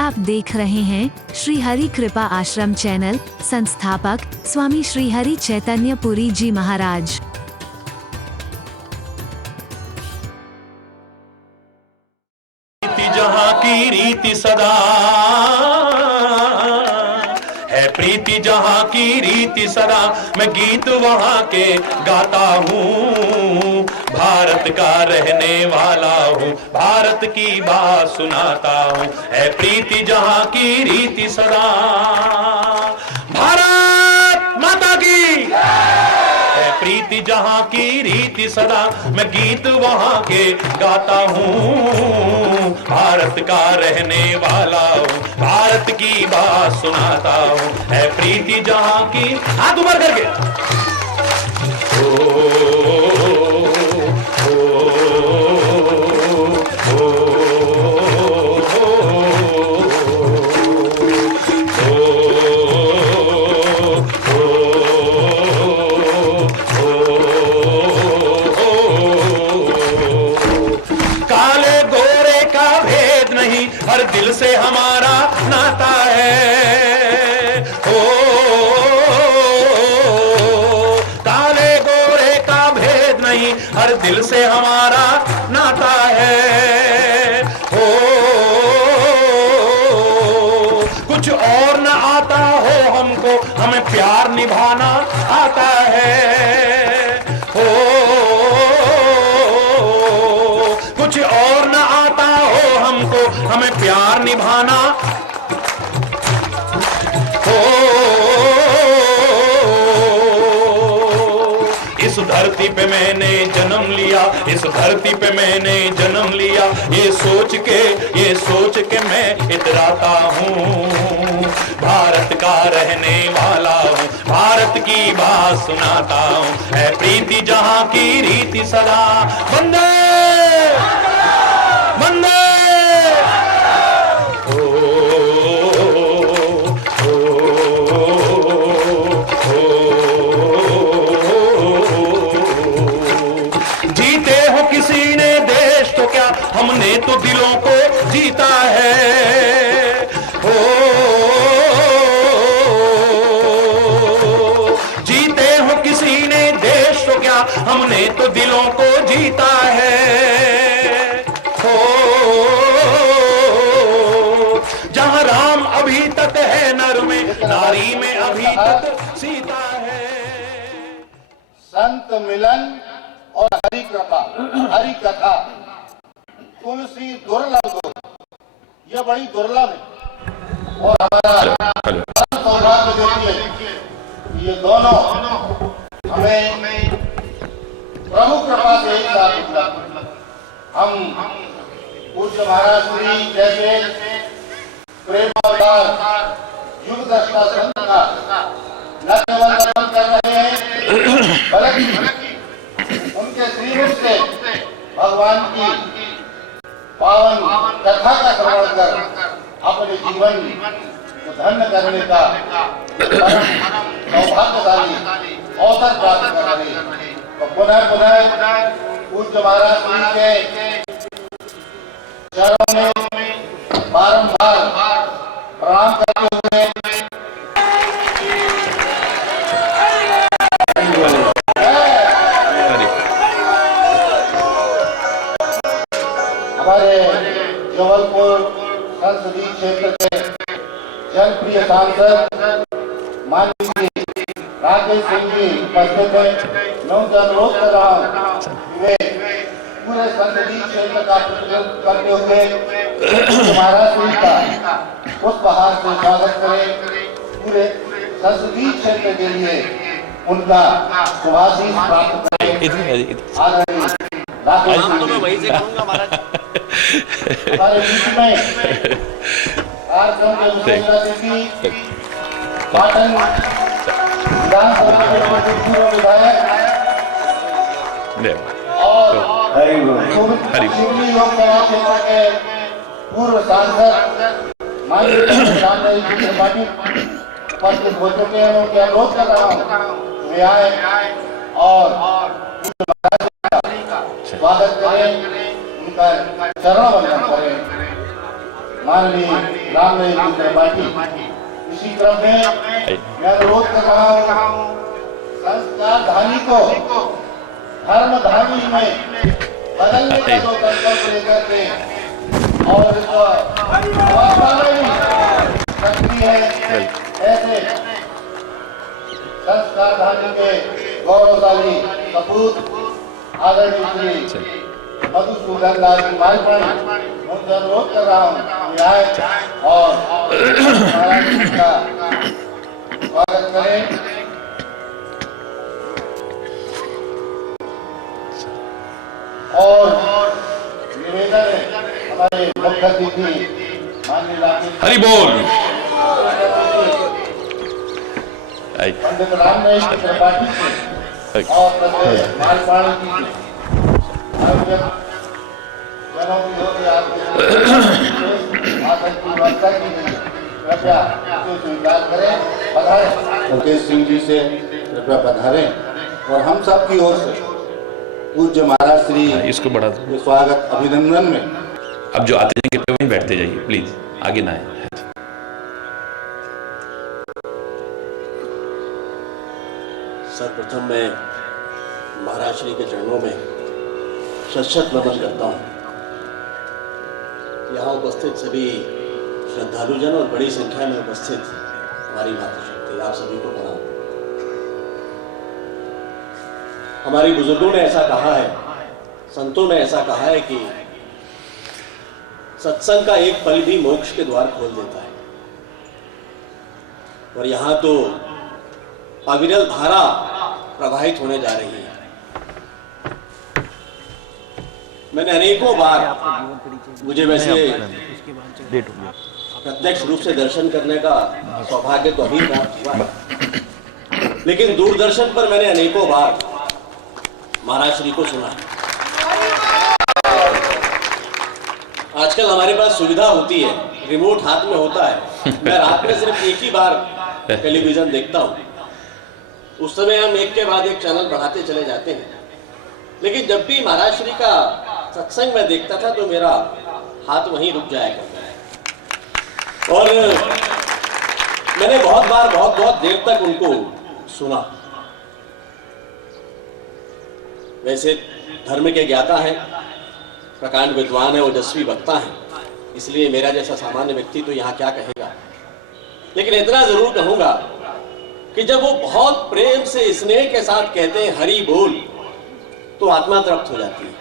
आप देख रहे हैं श्री हरि कृपा आश्रम चैनल। संस्थापक स्वामी श्री हरि चैतन्य पुरी जी महाराज। जहाँ की रीति सदा है, प्रीति जहाँ की रीति सदा, मैं गीत वहाँ के गाता हूँ। भारत का रहने वाला हूँ, भारत की बात सुनाता हूँ। है प्रीति जहाँ की रीति सदा, भारत माता की है प्रीति जहाँ की रीति सदा, मैं गीत वहाँ के गाता हूँ। भारत का रहने वाला हूँ, भारत की बात सुनाता हूँ। है प्रीति जहाँ की, हाथ ऊपर करके, हर दिल से हमारा नाता है। ओ काले गोरे का भेद नहीं, हर दिल से हमारा नाता है। ओ कुछ और न आता हो हमको, हमें प्यार निभाना आता है। ओ कुछ और न आता हो हमको, हमें प्यार निभाना हो। इस धरती पे मैंने जन्म लिया, इस धरती पे मैंने जन्म लिया, ये सोच के मैं इतराता हूँ। भारत का रहने वाला हूँ, भारत की बात सुनाता हूँ। है प्रीति जहाँ की रीति सदा, वंदे वंदे। जीते हो किसी ने देश तो क्या, हमने तो दिलों को जीता है। ओ जीते हो किसी ने देश तो क्या, हमने तो दिलों को जीता है। ओ जहाँ राम अभी तक है नर में, नारी में अभी तक सीता है। संत मिलन और हरि कृपा, हरि कथा, तुलसी दुर्लभ, यह बड़ी दुर्लभ है। और हमारा सौभाग्य देखिए, ये दोनों हमें प्रभु कृपा से एक साथ मिला। हम पूज्य महाराज श्री जैसे प्रेम अवतार युग दृष्टा संत का न केवल दर्शन कर रहे हैं, बल्कि उनके श्रीमुख से भगवान की पावन कथा का श्रवण कर अपने जीवन को धन्य करने का सौभाग्यशाली अवसर प्राप्त कर रहे हैं। तो पुनः पूज्य महाराज श्री के चरणों में बारंबार प्रणाम करते हुए हमारे जबलपुर संसदीय क्षेत्र के जनप्रिय सांसद माननीय राकेश सिंह जी उपस्थित हैं। मैं उनसे अनुरोध कर रहा हूँ वे पूरे संसदीय क्षेत्र का प्रतिनिधित्व करते हुए महाराज श्री का पुष्पहार से स्वागत करें। पूरे संसदीय क्षेत्र के लिए उनका शुभाशीष प्राप्त करें। हमारे बीच में कार्यक्रम के मुख्य अतिथि पाटन विधानसभा के पूर्व विधायक और शिवली लोकसभा क्षेत्र के पूर्व सांसद माननीय त्रिपाठी उपस्थित हो चुके हैं। उनके अनुरोध कर रहा हूँ वे आए और स्वागत करें, उनका चरण वंदन करें। माननीय रामदेव जी त्रिपाठी। इसी क्रम में मैं अनुरोध कर रहा हूँ संस्कार धानी को धर्म धानी में बदलने का जो संकल्प लेकर के और शक्ति है, ऐसे संस्कार धानी के गौरवशाली सपूत आदरणीय श्री मधुसूदन लाल जी मालपाणी, उनसे अनुरोध कर रहा हूँ कि आए और महाराज जी का स्वागत करें। और निवेदन है हमारे मुख्य अतिथि माननीय हरि बोल। पंडित रामदेव जी त्रिपाठी जी और पंडित मालपाणी जी जनों की ओर आसन की व्यवस्था की गई, कृपया इसे स्वीकार करें। पधारें मुकेश सिंह जी से कृपया पधारें और हम सब की ओर से पूज्य महाराज श्री इसको बढ़ा के स्वागत अभिनंदन में अब जो आते हैं कृपया वहीं बैठते जाइए, प्लीज आगे ना आए। सर्वप्रथम मैं महाराज श्री के चरणों में शत नमन करता हूँ। यहाँ उपस्थित सभी श्रद्धालुजन और बड़ी संख्या में उपस्थित हमारी मातृशक्ति, आप सभी को प्रणाम। हमारे बुजुर्गों ने ऐसा कहा है, संतों ने ऐसा कहा है कि सत्संग का एक पल भी मोक्ष के द्वार खोल देता है। और यहाँ तो अविरल धारा प्रवाहित होने जा रही है। मैंने अनेकों बार, मुझे वैसे प्रत्यक्ष रूप से दर्शन करने का सौभाग्य तो अभी प्राप्त हुआ है, लेकिन दूरदर्शन पर मैंने अनेकों बार महाराज श्री को सुना है। आजकल हमारे पास सुविधा होती है, रिमोट हाथ में होता है। मैं रात में सिर्फ एक ही बार टेलीविजन देखता हूँ, उस समय हम एक के बाद एक चैनल बढ़ाते चले जाते हैं। लेकिन जब भी महाराज श्री का सत्संग में देखता था तो मेरा हाथ वहीं रुक जाया करता है। और मैंने बहुत बार बहुत देर तक उनको सुना। वैसे धर्म के ज्ञाता हैं, प्रकांड विद्वान है, ओजस्वी वक्ता है, इसलिए मेरा जैसा सामान्य व्यक्ति तो यहाँ क्या कहेगा। लेकिन इतना जरूर कहूंगा कि जब वो बहुत प्रेम से स्नेह के साथ कहते हैं हरि बोल, तो आत्मा तृप्त हो जाती है।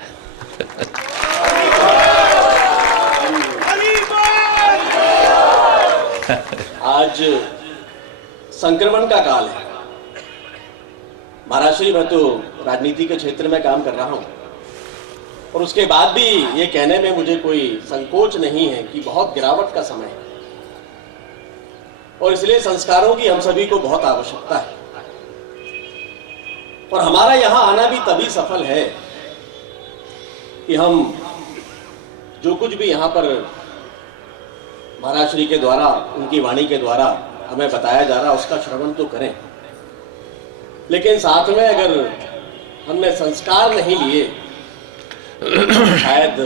आज संक्रमण का काल है। महाराज श्री, मैं तो राजनीति के क्षेत्र में काम कर रहा हूं और उसके बाद भी ये कहने में मुझे कोई संकोच नहीं है कि बहुत गिरावट का समय है और इसलिए संस्कारों की हम सभी को बहुत आवश्यकता है। और हमारा यहां आना भी तभी सफल है कि हम जो कुछ भी यहां पर महाराज श्री के द्वारा, उनकी वाणी के द्वारा हमें बताया जा रहा, उसका श्रवण तो करें, लेकिन साथ में अगर हमने संस्कार नहीं लिए शायद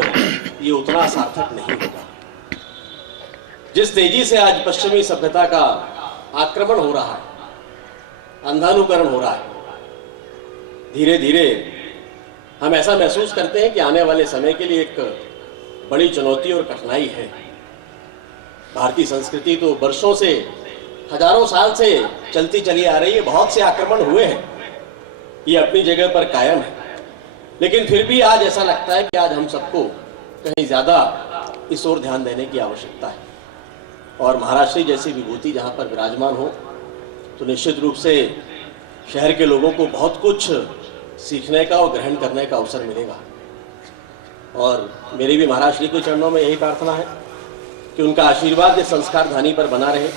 ये उतना सार्थक नहीं होगा। जिस तेजी से आज पश्चिमी सभ्यता का आक्रमण हो रहा है, अंधानुकरण हो रहा है, धीरे धीरे हम ऐसा महसूस करते हैं कि आने वाले समय के लिए एक बड़ी चुनौती और कठिनाई है। भारतीय संस्कृति तो वर्षों से, हजारों साल से चलती चली आ रही है। बहुत से आक्रमण हुए हैं, ये अपनी जगह पर कायम है, लेकिन फिर भी आज ऐसा लगता है कि आज हम सबको कहीं ज्यादा इस ओर ध्यान देने की आवश्यकता है। और महाराज श्री जैसी विभूति जहाँ पर विराजमान हो तो निश्चित रूप से शहर के लोगों को बहुत कुछ सीखने का और ग्रहण करने का अवसर मिलेगा। और मेरी भी महाराज श्री के चरणों में यही प्रार्थना है कि उनका आशीर्वाद इस संस्कार धानी पर बना रहे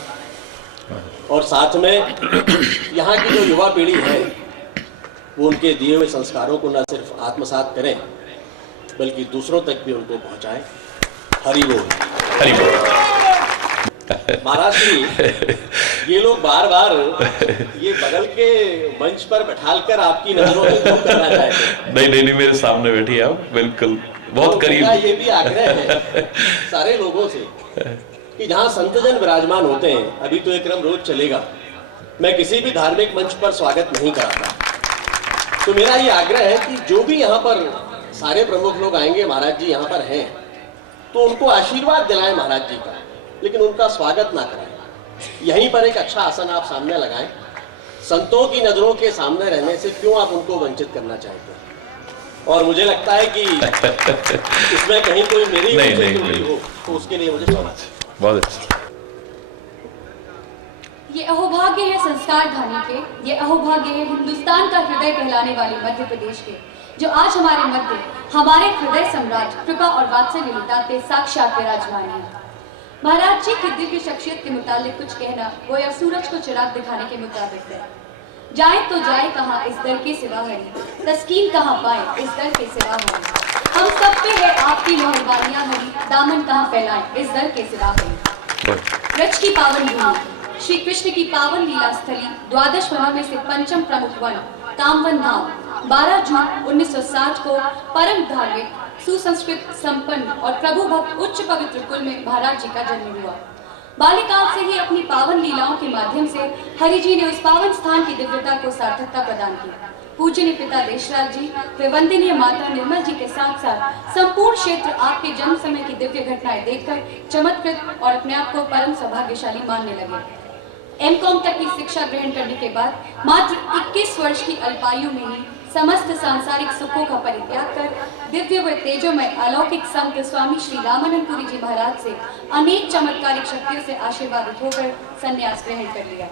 और साथ में यहाँ की जो युवा पीढ़ी है वो उनके दिए हुए संस्कारों को न सिर्फ आत्मसात करें बल्कि दूसरों तक भी उनको पहुँचाएं। हरि बोल। हरि बोल। महाराज श्री, ये लोग बार बार ये बगल के मंच पर बैठालकर आपकी नजरों से दूर करना चाहते हैं। नहीं, मेरे सामने बैठी आप, बिल्कुल बहुत तो करीब। मेरा ये भी आग्रह है सारे लोगों से कि जहां संतजन विराजमान होते हैं, अभी तो ये क्रम रोज चलेगा, मैं किसी भी धार्मिक मंच पर स्वागत नहीं कराता, तो मेरा ये आग्रह है कि जो भी यहाँ पर सारे प्रमुख लोग आएंगे, महाराज जी यहाँ पर हैं, तो उनको आशीर्वाद दिलाएं महाराज जी का, लेकिन उनका स्वागत ना कराएं। यहीं पर एक अच्छा आसन आप सामने लगाएं। संतों की नजरों के सामने रहने से क्यों आप उनको वंचित करना चाहते हैं? और मुझे लगता है कि इसमें कहीं कोई मेरी नहीं, वजह नहीं, त्रुटि हो, तो उसके लिए मुझे क्षमा है। बहुत अच्छा। ये अहोभाग्य है संस्कार धानी के, ये अहोभाग्य है हिंदुस्तान का हृदय कहलाने वाले मध्य प्रदेश के, जो आज हमारे मध्य हमारे हृदय सम्राट कृपा और वात्सल्य लुटाते साक्षात विराजमान है। महाराज जी की दिव्य शख्सियत के मुतालिक कुछ कहना वो या सूरज को चिराग दिखाने के मुताबिक है। जाए तो जाए कहाँ इस दर के सिवा हरी, तस्कीन कहाँ पाए इस दर के सिवा हरी। हम सब पे है आपकी मेहरबानियां हरी, दामन कहाँ फैलाएं इस दर के सिवा हरी। ब्रज की पावन भूमि, श्री कृष्ण की पावन लीला स्थली, द्वादश वनों में से पंचम प्रमुख वन कामवन धाम, 12 जून 1960 को परम धार्मिक, सुसंस्कृत, संपन्न और प्रभु भक्त उच्च पवित्र कुल में महाराज जी का जन्म हुआ। बाल्यकाल से ही अपनी पावन लीलाओं के माध्यम से हरि जी ने उस पावन स्थान की दिव्यता को सार्थकता प्रदान की। पूजनीय पिता देशराज जी व वंदनीय माता निर्मल जी के साथ साथ संपूर्ण क्षेत्र आपके जन्म समय की दिव्य घटनाएं देखकर चमत्कृत और अपने आप को परम सौभाग्यशाली मानने लगे। एमकॉम तक की शिक्षा ग्रहण करने के बाद मात्र 21 वर्ष की अल्पायु में ही समस्त सांसारिक सुखों का परित्याग कर दिव्य व तेजोमय अलौकिक संत स्वामी श्री रामानंद पुरी जी महाराज से अनेक चमत्कारिक शक्तियों से आशीर्वादित होकर संन्यास ग्रहण कर लिया।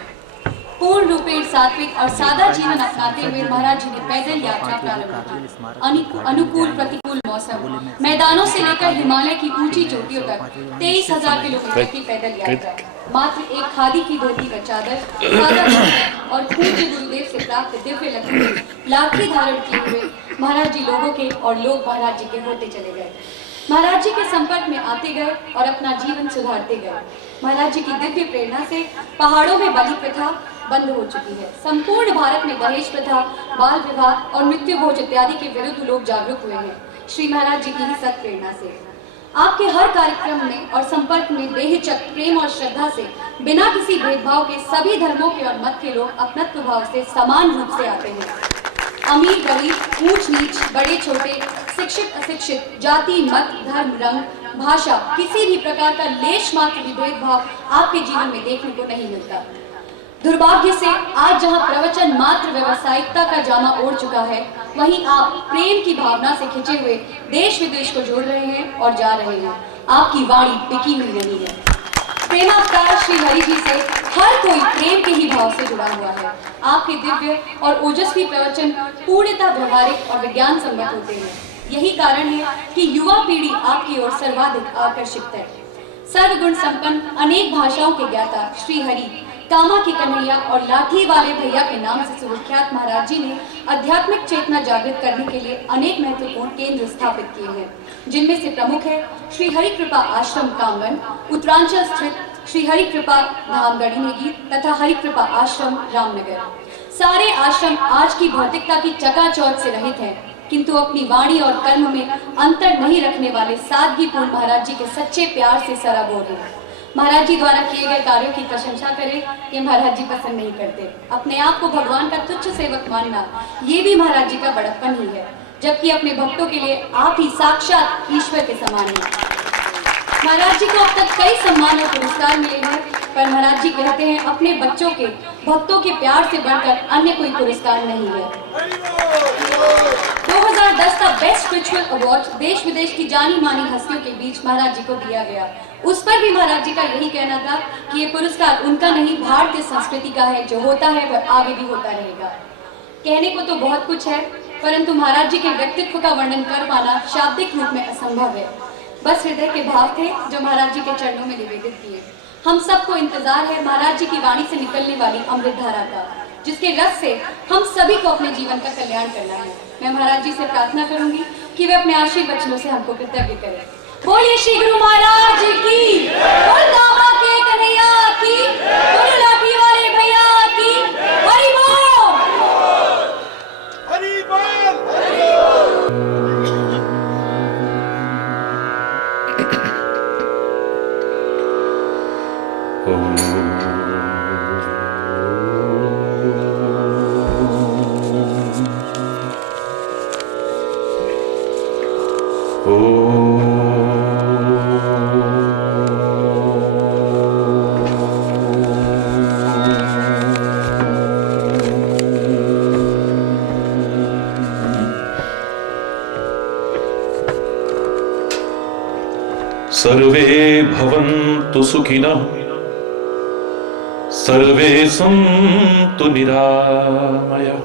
पूर्ण रूपेण सात्विक और सादा जीवन अपनाते हुए महाराज जी ने पैदल यात्रा प्रारंभ की। अनुकूल प्रतिकूल मौसम, मैदानों से लेकर हिमालय की ऊंची चोटियों तक 23,000 किलोमीटर की पैदल यात्रा, मात्र एक खादी की धोती व चादर, सादा कपड़ा और पूज्य गुरुदेव से प्राप्त दिव्य लकड़ी लाठी धारण किए हुए महाराज जी लोगों के और लोग महाराज जी के होते चले गए। महाराज जी के संपर्क में आते गए और अपना जीवन सुधारते गए। महाराज जी की दिव्य प्रेरणा से पहाड़ों में बलि प्रथा बंद हो चुकी है। संपूर्ण भारत में दहेज प्रथा, बाल विवाह और मृत्यु भोज इत्यादि के विरुद्ध लोग जागरूक हुए हैं श्री महाराज जी की ही सत प्रेरणा से। आपके हर कार्यक्रम में और संपर्क में बेहिचक प्रेम और श्रद्धा से बिना किसी भेदभाव के सभी धर्मों के और मत के लोग अपनत्व भाव से समान रूप से आते हैं। अमीर गरीब, ऊंच नीच, बड़े छोटे, शिक्षित अशिक्षित, जाति मत धर्म रंग भाषा, किसी भी प्रकार का लेश मात्र भी भेदभाव आपके जीवन में देखने को नहीं मिलता। दुर्भाग्य से आज जहां प्रवचन मात्र व्यावसायिकता का जामा ओढ़ चुका है, वहीं आप प्रेम की भावना से खिंचे हुए देश विदेश को जोड़ रहे हैं और जा रहे हैं। आपकी वाणी टिकी हुई नहीं है। प्रेमावतार श्री हरि जी से हर कोई प्रेम के ही भाव से जुड़ा हुआ है। आपके दिव्य और ओजस्वी प्रवचन पूर्णतः व्यवहारिक और विज्ञान सम्मत होते हैं। यही कारण है कि युवा पीढ़ी आपकी ओर सर्वाधिक आकर्षित है। सर्वगुण संपन्न, अनेक भाषाओं के ज्ञाता श्री हरि, कामा की कन्हैया और लाठी वाले भैया के नाम से सुविख्यात महाराज जी ने आध्यात्मिक चेतना जागृत करने के लिए अनेक महत्वपूर्ण केंद्र स्थापित किए हैं, जिनमें से प्रमुख है श्री हरि कृपा आश्रम कामवन, उत्तरांचल स्थित श्री हरि कृपा धाम गढ़ी तथा हरि कृपा आश्रम रामनगर। सारे आश्रम आज की भौतिकता की चकाचौंध से रहित हैं, किंतु अपनी वाणी और कर्म में अंतर नहीं रखने वाले सादगीपूर्ण महाराज जी के सच्चे प्यार से सराबोर हैं। महाराज जी द्वारा किए गए कार्यों की प्रशंसा करें, ये महाराज जी पसंद नहीं करते। अपने आप को भगवान का तुच्छ सेवक मानना, ये भी महाराज जी का बड़प्पन ही है, जबकि अपने भक्तों के लिए आप ही साक्षात ईश्वर के समान हैं। महाराज जी को अब तक कई सम्मान और पुरस्कार मिले हैं, पर महाराज जी कहते हैं अपने बच्चों के, भक्तों के प्यार से बढ़कर अन्य कोई पुरस्कार नहीं है। 2010 का बेस्ट स्पिरिचुअल अवार्ड देश विदेश की जानी मानी हस्तियों के बीच महाराज जी को दिया गया। उस पर भी महाराज जी का यही कहना था कि ये पुरस्कार उनका नहीं, भारतीय संस्कृति का है, जो होता है वह आगे भी होता रहेगा। कहने को तो बहुत कुछ है, परंतु महाराज जी के व्यक्तित्व का वर्णन कर पाना शाब्दिक रूप में असंभव है। बस हृदय के भाव थे जो महाराज जी के चरणों में निवेदित किए। हम सबको इंतजार है महाराज जी की वाणी से निकलने वाली अमृत धारा का, जिसके रस से हम सभी को अपने जीवन का कल्याण करना है। मैं महाराज जी से प्रार्थना करूंगी कि वे अपने आशीर्वाद वचनों से हमको कृतज्ञ करें। बोलिए श्री गुरु महाराज की, बोल दामा के कन्हैया की, बोल लाठी वाले भैया की, हरि बोल, हरि बोल। सर्वे भवन्तु सुखिनः, सर्वे सन्तु निरामयाः,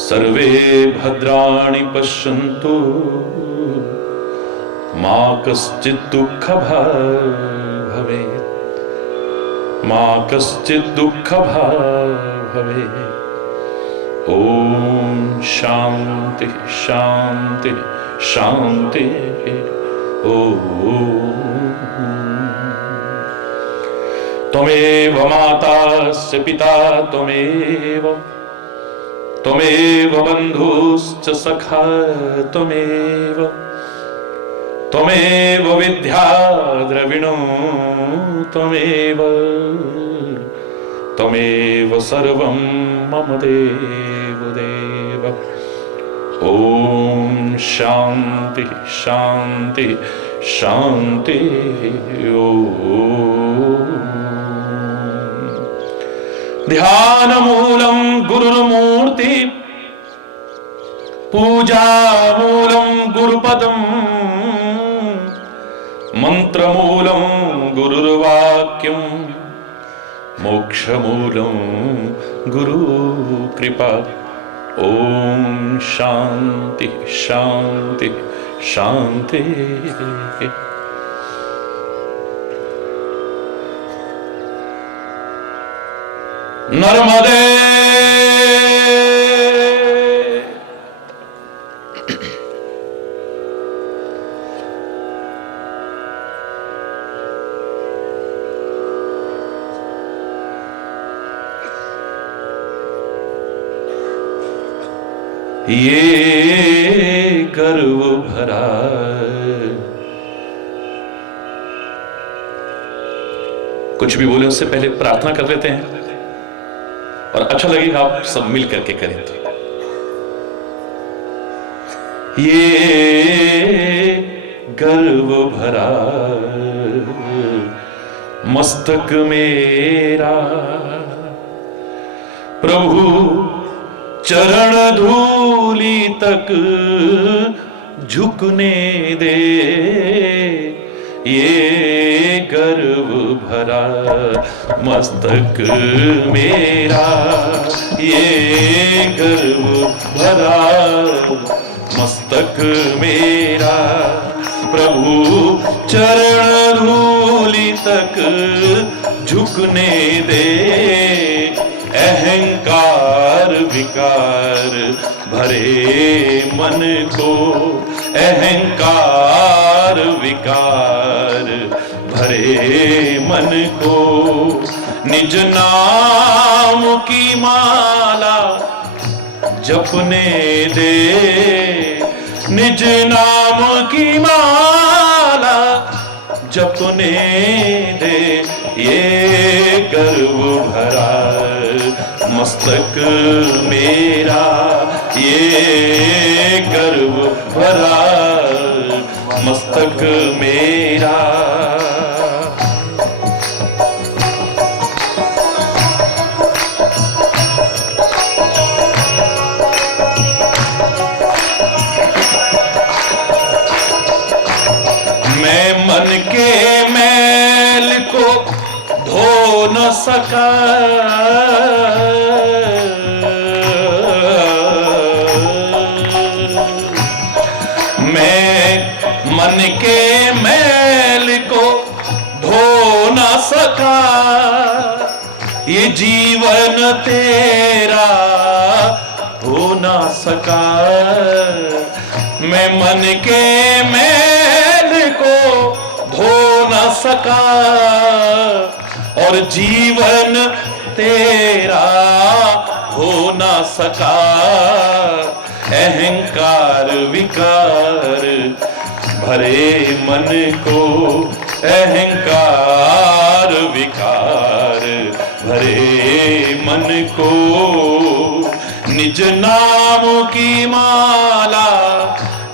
सर्वे भद्राणि पश्यन्तु, मा कश्चित् दुःखभाग् भवेत्, मा कश्चित् दुःखभाग् भवेत्। ॐ शान्ति शान्ति शान्ति। त्वमेव माताश्च पिता त्वमेव, त्वमेव बन्धुश्च सखा त्वमेव, त्वमेव विद्या द्रविणो त्वमेव, त्वमेव सर्वं मम देव देव। ॐ शान्ति शान्ति शान्ति। ध्यानमूलं गुरुर्मूर्ति, पूजामूलं गुरुपदं, मन्त्रमूलं गुरुर्वाक्यं, मोक्षमूलं गुरुकृपा। ॐ शान्ति शान्ति शान्ति। नर्मदे ये गर्व भरा, कुछ भी बोले उससे पहले प्रार्थना कर लेते हैं और अच्छा लगेगा आप सब मिल करके करें तो। ये गर्व भरा मस्तक मेरा, प्रभु चरण धूलि तक झुकने दे। ये गर्व भरा मस्तक मेरा, ये गर्व भरा मस्तक मेरा, प्रभु चरण धूलि तक झुकने दे। अहंकार विकार भरे मन को, अहंकार विकार भरे मन को, निज नाम की माला जपने दे। निज नाम की माला जपने दे। ये गर्व भरा मस्तक मेरा, ये गर्व भरा मस्तक मेरा। मैं मन के मैल को धो न सका, मन के मैल को धो न सका। ये जीवन तेरा हो न सका। मैं मन के मैल को धो न सका और जीवन तेरा हो न सका। अहंकार विकार भरे मन को, अहंकार मन को निज नाम की माला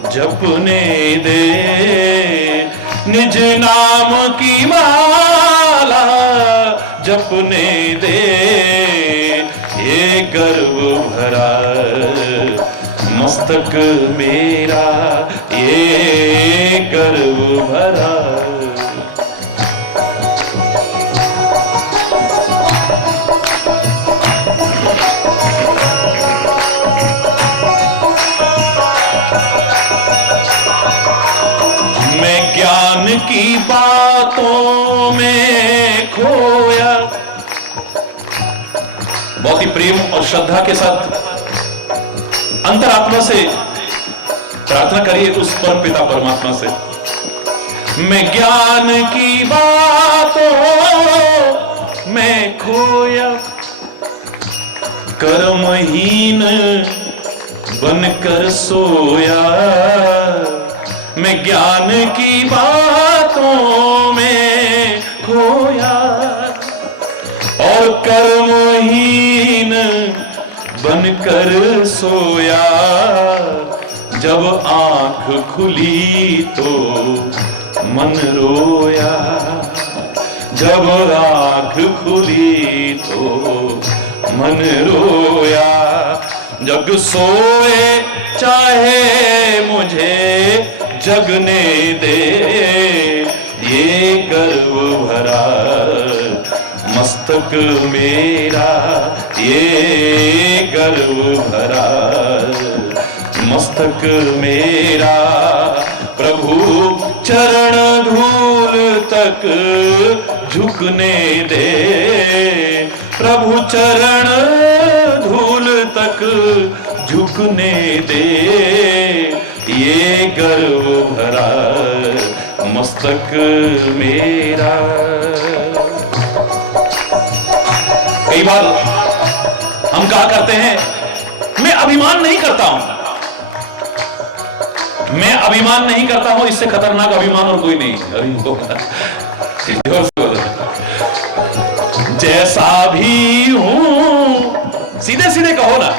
जपने दे, निज नाम की माला जपने दे। ये गर्व भरा मस्तक मेरा, ये गर्व भरा। मैं ज्ञान की बातों में खोया। बहुत ही प्रेम और श्रद्धा के साथ अंतरात्मा से प्रार्थना करिए उस परम पिता परमात्मा से। मैं ज्ञान की बातों में खोया, कर्महीन बनकर सोया। मैं ज्ञान की बातों में खोया और कर्महीन बनकर सोया। जब आंख खुली तो मन रोया, जब आंख खुली तो मन रोया। जग सोए चाहे मुझे जगने दे, ये गर्व भरा मस्तक मेरा, ये गर्व भरा मस्तक मेरा। प्रभु चरण धूल तक झुकने दे, प्रभु चरण धूल तक झुकने दे। ये गर्व भरा मस्तक मेरा। कई बार हम कहा करते हैं मैं अभिमान नहीं करता हूं, मैं अभिमान नहीं करता हूं, इससे खतरनाक अभिमान और कोई नहीं। जैसा भी हूं, सीधे सीधे कहो ना,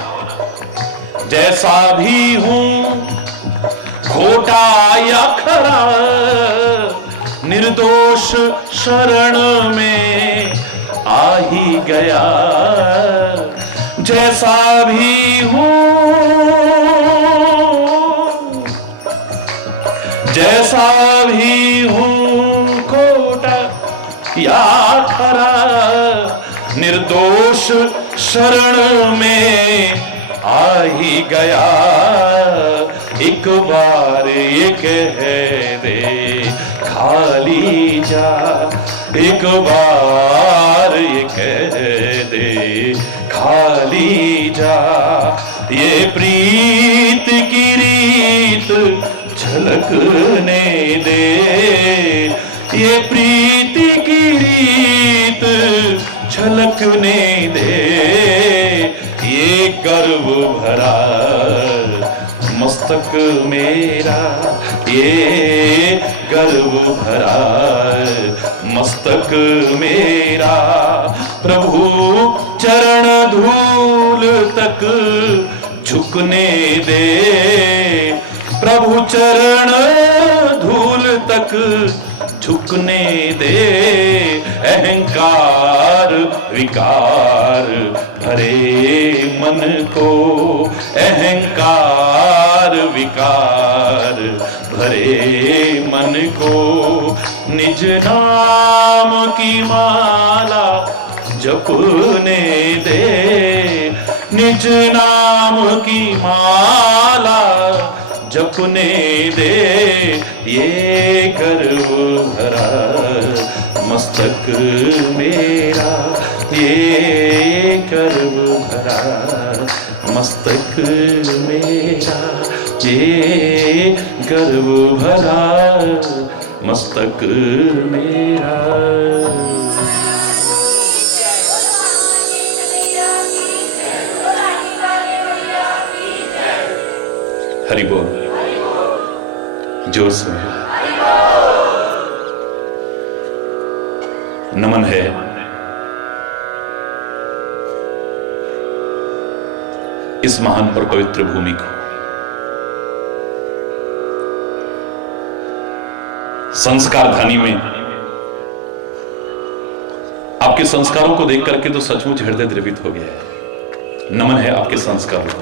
जैसा भी हूं खोटा या खरा, निर्दोष शरण में आ ही गया। जैसा भी हूं, जैसा भी हूं खोटा या खरा, निर्दोष शरण में आ ही गया। एक बार ये कह दे खाली जा, एक बार ये कह दे खाली जा। ये प्रीत की रीत झलकने दे, ये प्रीत की रीत झलकने दे। ये गर्व भरा मस्तक मेरा, ये गर्व भरा मस्तक मेरा। प्रभु चरण धूल तक झुकने दे, प्रभु चरण धूल तक झुकने दे। अहंकार विकार भरे मन को, अहंकार विकार भरे मन को। निज नाम की माला जपने दे, निज नाम की माला जपने दे। ये गर्व भरा मस्तक मेरा, ये गर्व भरा मस्तक मेरा, ये गर्व भरा मस्तक मेरा। हरि बोल, जोर से नमन है इस महान पर पवित्र भूमि को। संस्कार धानी में आपके संस्कारों को देख करके तो सचमुच हृदय द्रवित हो गया है। नमन है आपके संस्कारों को।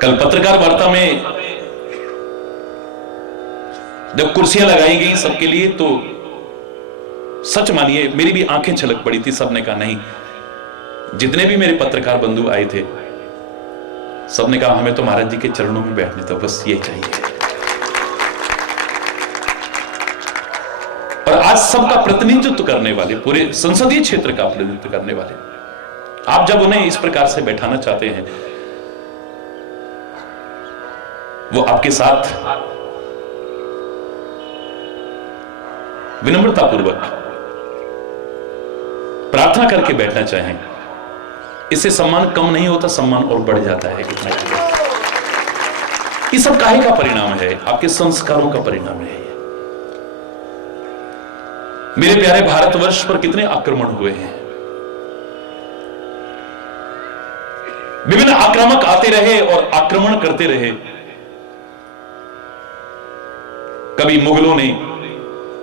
कल पत्रकार वार्ता में जब कुर्सियां लगाई गई सबके लिए, तो सच मानिए मेरी भी आंखें छलक पड़ी थी। सबने कहा नहीं, जितने भी मेरे पत्रकार बंधु आए थे सबने कहा हमें तो महाराज जी के चरणों में बैठने तो बस ये चाहिए। और आज सबका प्रतिनिधित्व करने वाले, पूरे संसदीय क्षेत्र का प्रतिनिधित्व करने वाले, आप जब उन्हें इस प्रकार से बैठाना चाहते हैं, वो आपके साथ विनम्रता पूर्वक प्रार्थना करके बैठना चाहें, इससे सम्मान कम नहीं होता, सम्मान और बढ़ जाता है। इतना ही ये सब काहे का परिणाम है? आपके संस्कारों का परिणाम है। मेरे प्यारे भारतवर्ष पर कितने आक्रमण हुए हैं। विभिन्न आक्रामक आते रहे और आक्रमण करते रहे। कभी मुगलों ने,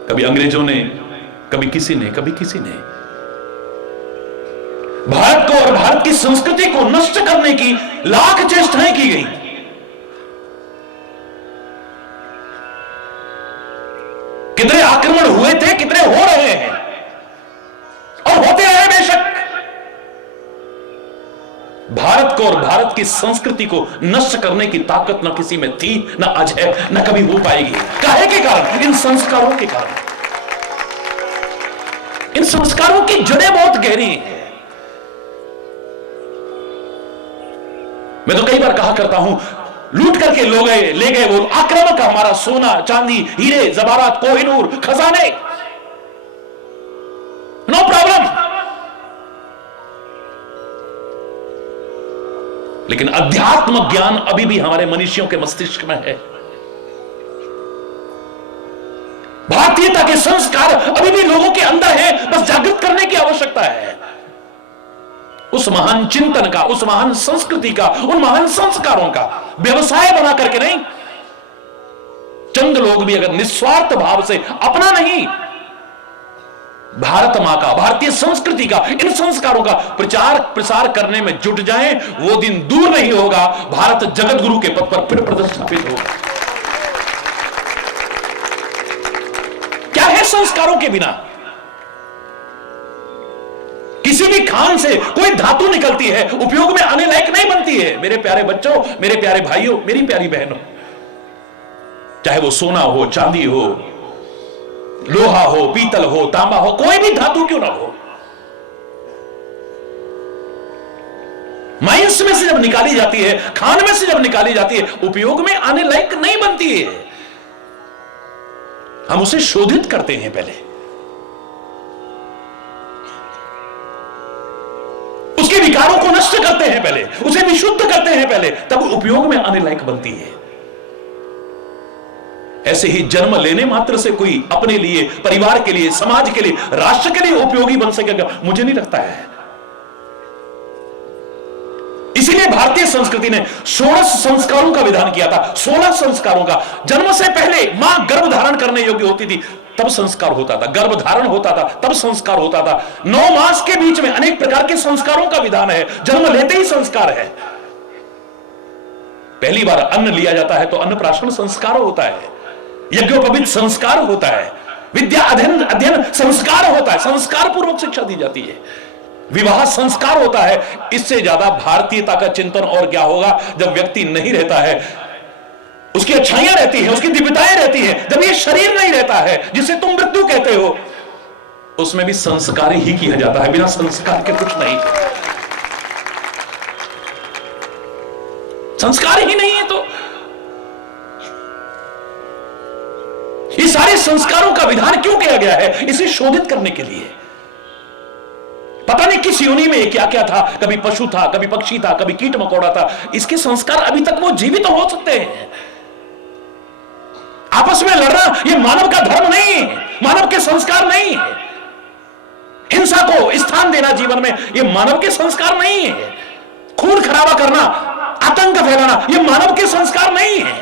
कभी अंग्रेजों ने, कभी किसी ने, कभी किसी ने भारत को और भारत की संस्कृति को नष्ट करने की लाख चेष्टाएं की गई। कितने आक्रमण हुए थे, कितने हो रहे हैं और होते रहे बेशक। भारत को और भारत की संस्कृति को नष्ट करने की ताकत न किसी में थी, न आज है, न कभी हो पाएगी। काहे के कारण? इन संस्कारों के कारण। इन संस्कारों की जड़ें बहुत गहरी हैं। मैं तो कई बार कहा करता हूं, लूट करके ले गए वो आक्रामक हमारा सोना, चांदी, हीरे, जवाहरात, कोहिनूर, खजाने, नो प्रॉब्लम। लेकिन अध्यात्म ज्ञान अभी भी हमारे मनुष्यों के मस्तिष्क में है। भारतीयता के संस्कार अभी भी लोगों के अंदर है, बस जागृत करने की आवश्यकता है। उस महान चिंतन का, उस महान संस्कृति का, उन महान संस्कारों का व्यवसाय बना करके नहीं। चंद लोग भी अगर निस्वार्थ भाव से अपना नहीं, भारत मां का, भारतीय संस्कृति का, इन संस्कारों का प्रचार प्रसार करने में जुट जाएं, वो दिन दूर नहीं होगा, भारत जगत गुरु के पद पर फिर प्रतिष्ठित होगा। क्या है संस्कारों के बिना? किसी भी खान से कोई धातु निकलती है, उपयोग में आने लायक नहीं बनती है। मेरे प्यारे बच्चों, मेरे प्यारे भाइयों, मेरी प्यारी बहनों, चाहे वो सोना हो, चांदी हो, लोहा हो, पीतल हो, तांबा हो, कोई भी धातु क्यों ना हो, माइंस में से जब निकाली जाती है, खान में से जब निकाली जाती है, उपयोग में आने लायक नहीं बनती है। हम उसे शोधित करते हैं, पहले उसके विकारों को नष्ट करते हैं, पहले उसे विशुद्ध करते हैं, पहले तब उपयोग में आने लायक बनती है। ऐसे ही जन्म लेने मात्र से कोई अपने लिए, परिवार के लिए, समाज के लिए, राष्ट्र के लिए उपयोगी बन सकेगा, मुझे नहीं लगता है। इसीलिए भारतीय संस्कृति ने 16 संस्कारों का विधान किया था। 16 संस्कारों का। जन्म से पहले मां गर्भ धारण करने योग्य होती थी, तब संस्कार होता था। गर्भ धारण होता था, तब संस्कार होता था। 9 मास के बीच में अनेक प्रकार के संस्कारों का विधान है। जन्म लेते ही संस्कार है। पहली बार अन्न लिया जाता है तो अन्नप्राशन संस्कार होता है, यज्ञोपवीत संस्कार होता है, विद्या अध्ययन संस्कार होता है, संस्कार पूर्वक शिक्षा दी जाती है, विवाह संस्कार होता है। इससे ज्यादा भारतीयता का चिंतन और क्या होगा जब व्यक्ति नहीं रहता है, उसकी अच्छाइयां रहती हैं, उसकी दिव्यताएं रहती हैं। जब ये शरीर नहीं रहता है जिसे तुम मृत्यु कहते हो, उसमें भी संस्कार ही किया जाता है, बिना संस्कार के कुछ नहीं। संस्कार ही नहीं है तो ये सारे संस्कारों का विधान क्यों किया गया है? इसे शोधित करने के लिए। पता नहीं किस योनि में क्या क्या था, कभी पशु था, कभी पक्षी था, कभी कीट मकोड़ा था। इसके संस्कार अभी तक वो जीवित हो सकते हैं। आपस में लड़ना ये मानव का धर्म नहीं है। मानव के संस्कार नहीं है। हिंसा को स्थान देना जीवन में ये मानव के संस्कार नहीं है। खून खराबा करना, आतंक फैलाना ये मानव के संस्कार नहीं है।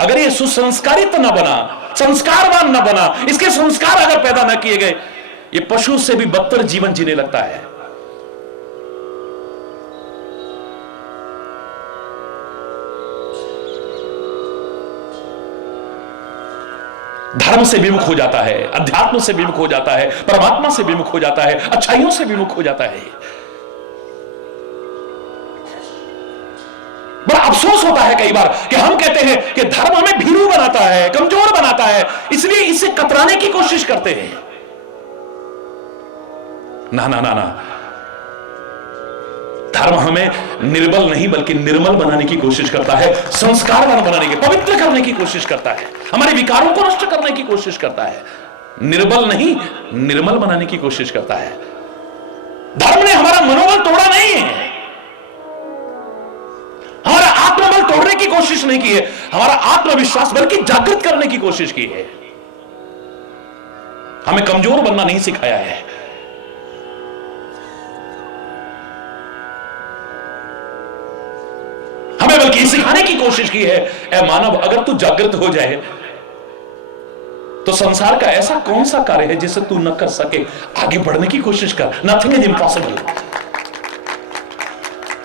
अगर ये सुसंस्कारित न बना, संस्कारवान न बना, इसके संस्कार अगर पैदा न किए गए, ये पशु से भी बदतर जीवन जीने लगता है। धर्म से विमुख हो जाता है, अध्यात्म से विमुख हो जाता है, परमात्मा से विमुख हो जाता है, अच्छाइयों से विमुख हो जाता है। बड़ा अफसोस होता है कई बार कि हम कहते हैं कि धर्म हमें भीरू बनाता है, कमजोर बनाता है, इसलिए इससे कतराने की कोशिश करते हैं। ना ना ना ना, धर्म हमें निर्बल नहीं बल्कि निर्मल बनाने की कोशिश करता है, संस्कारवान बनाने की, पवित्र करने की कोशिश करता है, हमारे विकारों को नष्ट करने की कोशिश करता है। निर्बल नहीं, निर्मल बनाने की कोशिश करता है। धर्म ने हमारा मनोबल तोड़ा नहीं है, हमारा आत्मबल तोड़ने की कोशिश नहीं की है, हमारा आत्मविश्वास बल्कि जागृत करने की कोशिश की है। हमें कमजोर बनना नहीं सिखाया है। हमें बल्कि सिखाने की कोशिश की है, ऐ मानव अगर तू जागृत हो जाए तो संसार का ऐसा कौन सा कार्य है जिसे तू न कर सके। आगे बढ़ने की कोशिश कर। Nothing is impossible.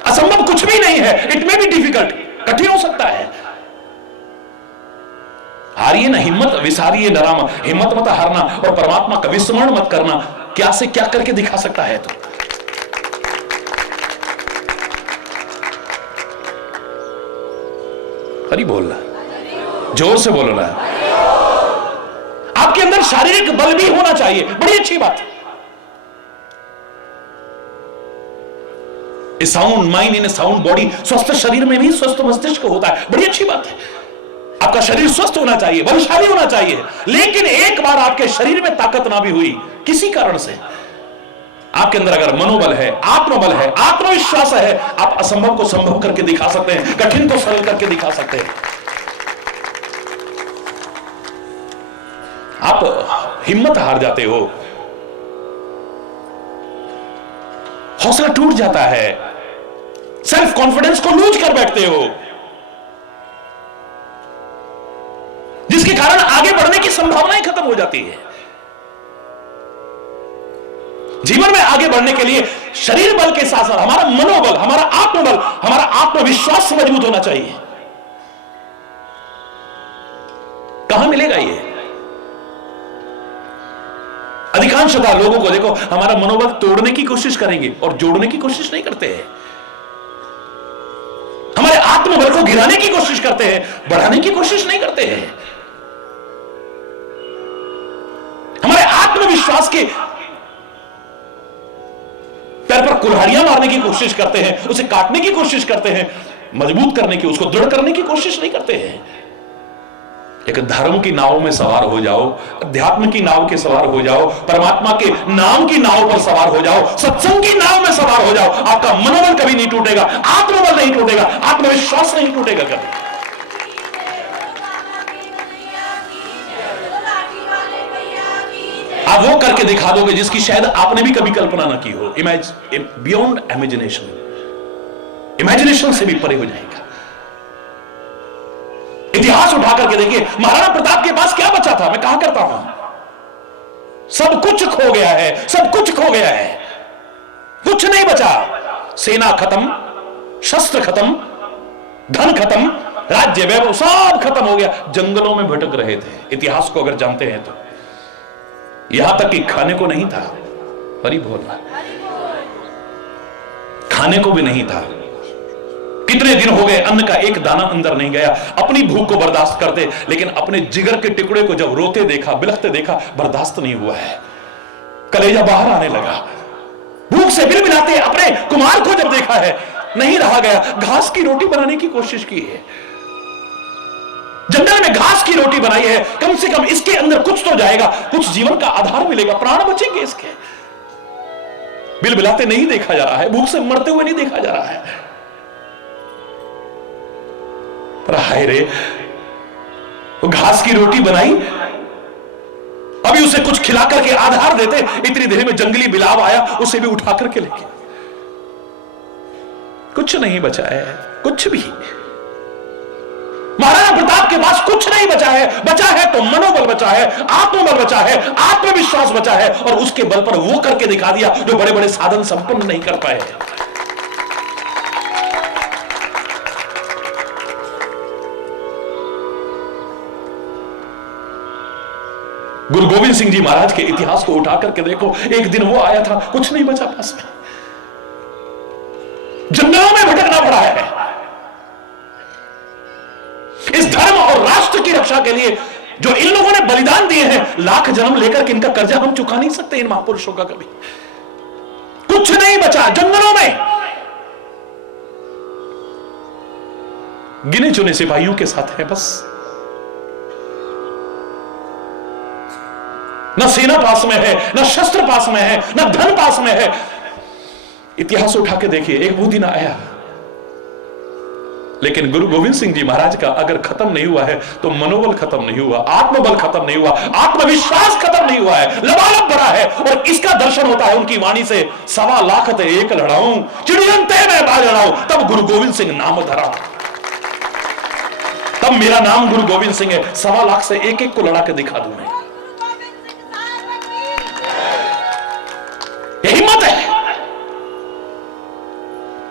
असंभव कुछ भी नहीं है। इट मे बी डिफिकल्ट, कठिन हो सकता है। हारिए ना हिम्मत, विसारिए न राम। हिम्मत मत हारना और परमात्मा का विस्मरण मत करना। क्या से क्या करके दिखा सकता है तू। हरी बोलना, जोर से बोलो ना। आपके अंदर शारीरिक बल भी होना चाहिए, बड़ी अच्छी बात। A sound mind in a sound body. स्वस्थ शरीर में भी स्वस्थ मस्तिष्क होता है, बड़ी अच्छी बात है। आपका शरीर स्वस्थ होना चाहिए, बलशाली होना चाहिए। लेकिन एक बार आपके शरीर में ताकत ना भी हुई किसी कारण से, आपके अंदर अगर मनोबल है, आत्मबल है, आत्मविश्वास है, आप असंभव को संभव करके दिखा सकते हैं, कठिन को सरल करके दिखा सकते हैं। आप हिम्मत हार जाते हो, हौसला टूट जाता है, सेल्फ कॉन्फिडेंस को लूज कर बैठते हो, जिसके कारण आगे बढ़ने की संभावनाएं खत्म हो जाती है। जीवन में आगे बढ़ने के लिए शरीर बल के साथ साथ हमारा मनोबल, हमारा आत्मबल, हमारा आत्मविश्वास मजबूत होना चाहिए। कहां मिलेगा ये? अधिकांशतः लोगों को देखो, हमारा मनोबल तोड़ने की कोशिश करेंगे और जोड़ने की कोशिश नहीं करते हैं। हमारे आत्मबल को गिराने की कोशिश करते हैं, बढ़ाने की कोशिश नहीं करते हैं। हमारे आत्मविश्वास के पैर पर कुल्हाड़ियां मारने की कोशिश करते हैं, उसे काटने की कोशिश करते हैं, मजबूत करने की, उसको दृढ़ करने की कोशिश नहीं करते हैं। एक धर्म की नाव में सवार हो जाओ, अध्यात्म की नाव के सवार हो जाओ, परमात्मा के नाम की नाव पर सवार हो जाओ, सत्संग की नाव में सवार हो जाओ। आपका मनोबल कभी नहीं टूटेगा, आत्मबल नहीं टूटेगा, आत्मविश्वास नहीं टूटेगा कभी। आप वो करके दिखा दोगे जिसकी शायद आपने भी कभी कल्पना ना की हो। बियॉन्ड इमेजिनेशन, इमेजिनेशन से भी परे हो जाएगा। इतिहास उठा करके देखिए, महाराणा प्रताप के पास क्या बचा था? मैं कहा करता हूं, सब कुछ खो गया है, सब कुछ खो गया है, कुछ नहीं बचा। सेना खत्म, शस्त्र खत्म, धन खत्म, राज्य वैभव सब खत्म हो गया। जंगलों में भटक रहे थे। इतिहास को अगर जानते हैं तो यहां तक कि खाने को नहीं था। हरि बोल, खाने को भी नहीं था। कितने दिन हो गए अन्न का एक दाना अंदर नहीं गया। अपनी भूख को बर्दाश्त करते, लेकिन अपने जिगर के टुकड़े को जब रोते देखा, बिलखते देखा, बर्दाश्त नहीं हुआ है। कलेजा बाहर आने लगा। भूख से बिलबिलाते अपने कुमार को जब देखा है, नहीं रहा गया। घास की रोटी बनाने की कोशिश की है, जंगल में घास की रोटी बनाई है। कम से कम इसके अंदर कुछ तो जाएगा, कुछ जीवन का आधार मिलेगा, प्राण बचेंगे इसके। बिलबिलाते नहीं देखा जा रहा है, भूख से मरते हुए नहीं देखा जा रहा है। पर हाय रे, वो घास की रोटी बनाई, अभी उसे कुछ खिला करके आधार देते, इतनी देर में जंगली बिलाव आया, उसे भी उठा करके लेके। कुछ नहीं बचा है, कुछ भी। महाराणा प्रताप के पास कुछ नहीं बचा है। बचा है तो मनोबल बचा है, आत्मबल बचा है, आत्मविश्वास बचा है, और उसके बल पर वो करके दिखा दिया जो बड़े बड़े साधन संपन्न नहीं कर पाए। गुरु गोविंद सिंह जी महाराज के इतिहास को उठा करके देखो। एक दिन वो आया था, कुछ नहीं बचा पास में, जंगलों में भटकना पड़ा है। इस धर्म और राष्ट्र की रक्षा के लिए जो इन लोगों ने बलिदान दिए हैं, लाख जन्म लेकर के इनका कर्जा हम चुका नहीं सकते इन महापुरुषों का कभी। कुछ नहीं बचा, जंगलों में गिने चुने सिपाहियों के साथ है बस। न सेना पास में है, न शस्त्र पास में है, न धन पास में है। इतिहास उठा के देखिए, एक वो दिन आया, लेकिन गुरु गोविंद सिंह जी महाराज का अगर खत्म नहीं हुआ है तो मनोबल खत्म नहीं हुआ, आत्मबल खत्म नहीं हुआ, आत्मविश्वास खत्म नहीं हुआ है, लबालब बढ़ा है। और इसका दर्शन होता है उनकी वाणी से, 1.25 लाख ते एक लड़ाऊं, चिड़ियन ते मैं बाज लड़ाऊं, तब गुरु गोविंद सिंह नाम धरा, तब मेरा नाम गुरु गोविंद सिंह है। 1.25 लाख से एक एक को लड़ा के दिखा दूं मैं। ये हिम्मत है।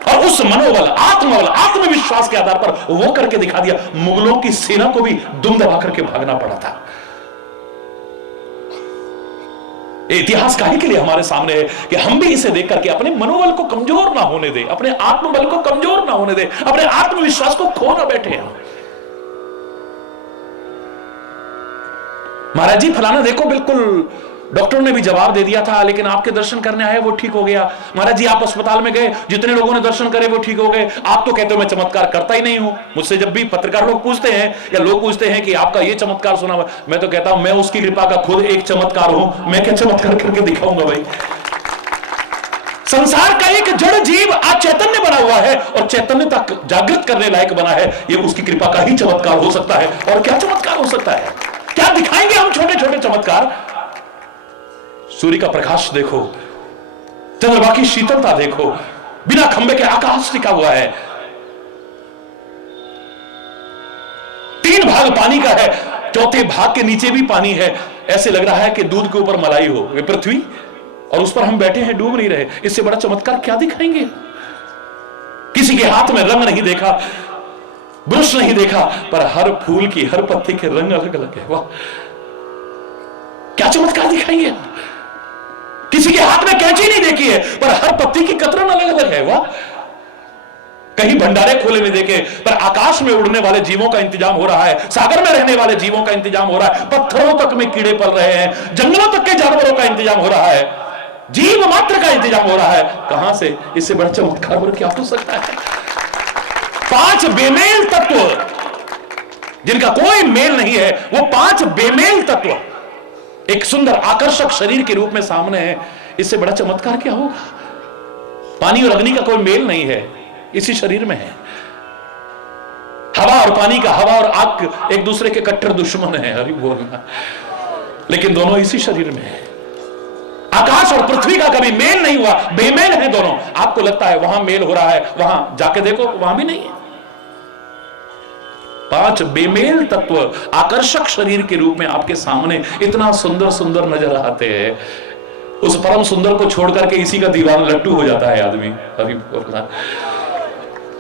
और उस मनोबल, आत्मबल, आत्मविश्वास के आधार पर वो करके दिखा दिया। मुगलों की सेना को भी दुम दबा करके भागना पड़ा था। इतिहास काहे के लिए हमारे सामने है कि हम भी इसे देख करके अपने मनोबल को कमजोर ना होने दे, अपने आत्मबल को कमजोर ना होने दे, अपने आत्मविश्वास को खो ना बैठे हम। महाराज जी फलाना देखो, बिल्कुल डॉक्टर ने भी जवाब दे दिया था, लेकिन आपके दर्शन करने आए वो ठीक हो गया। महाराज जी आप अस्पताल में गए, जितने लोगों ने दर्शन करे वो ठीक हो गए। आप तो कहते हो मैं चमत्कार करता ही नहीं हूं। मुझसे जब भी पत्रकार लोग पूछते हैं या लोग पूछते हैं कि आपका ये चमत्कार सुना हुआ, मैं तो कहता हूं मैं उसकी कृपा का खुद एक चमत्कार हूं। मैं क्या चमत्कार करके दिखाऊंगा भाई। संसार का एक जड़ जीव आज चैतन्य बना हुआ है और चैतन्य तक जागृत करने लायक बना है। ये उसकी कृपा का ही चमत्कार हो सकता है। और क्या चमत्कार हो सकता है? क्या दिखाएंगे हम छोटे छोटे चमत्कार? सूर्य का प्रकाश देखो, चंद्रमा की शीतलता देखो, बिना खंबे के आकाश टिका हुआ है, 3 भाग पानी का है, चौथे भाग के नीचे भी पानी है। ऐसे लग रहा है कि दूध के ऊपर मलाई हो, वे पृथ्वी, और उस पर हम बैठे हैं, डूब नहीं रहे। इससे बड़ा चमत्कार क्या दिखाएंगे? किसी के हाथ में रंग नहीं देखा, ब्रश नहीं देखा, पर हर फूल की, हर पत्ती के रंग अलग अलग है। वाह, क्या चमत्कार दिखाएंगे? किसी के हाथ में कैंची नहीं देखी है, पर हर पत्ती की कतरन अलग अलग है। वाह, कहीं भंडारे खोले नहीं देखे, पर आकाश में उड़ने वाले जीवों का इंतजाम हो रहा है, सागर में रहने वाले जीवों का इंतजाम हो रहा है, पत्थरों तक में कीड़े पल रहे हैं, जंगलों तक के जानवरों का इंतजाम हो रहा है, जीव मात्र का इंतजाम हो रहा है। कहां से? इससे बड़ा चमत्कार और क्या हो सकता है? 5 बेमेल तत्व जिनका कोई मेल नहीं है, वो 5 बेमेल तत्व एक सुंदर आकर्षक शरीर के रूप में सामने है। इससे बड़ा चमत्कार क्या होगा? पानी और अग्नि का कोई मेल नहीं है, इसी शरीर में है। हवा और पानी का, हवा और आग एक दूसरे के कट्टर दुश्मन है, हरि बोलना, लेकिन दोनों इसी शरीर में है। आकाश और पृथ्वी का कभी मेल नहीं हुआ, बेमेल है दोनों। आपको लगता है वहां मेल हो रहा है, वहां जाके देखो वहां भी नहीं है। 5 बेमेल तत्व आकर्षक शरीर के रूप में आपके सामने इतना सुंदर सुंदर नजर आते हैं। उस परम सुंदर को छोड़ करके इसी का दीवान लट्टू हो जाता है आदमी। अभी बोलना,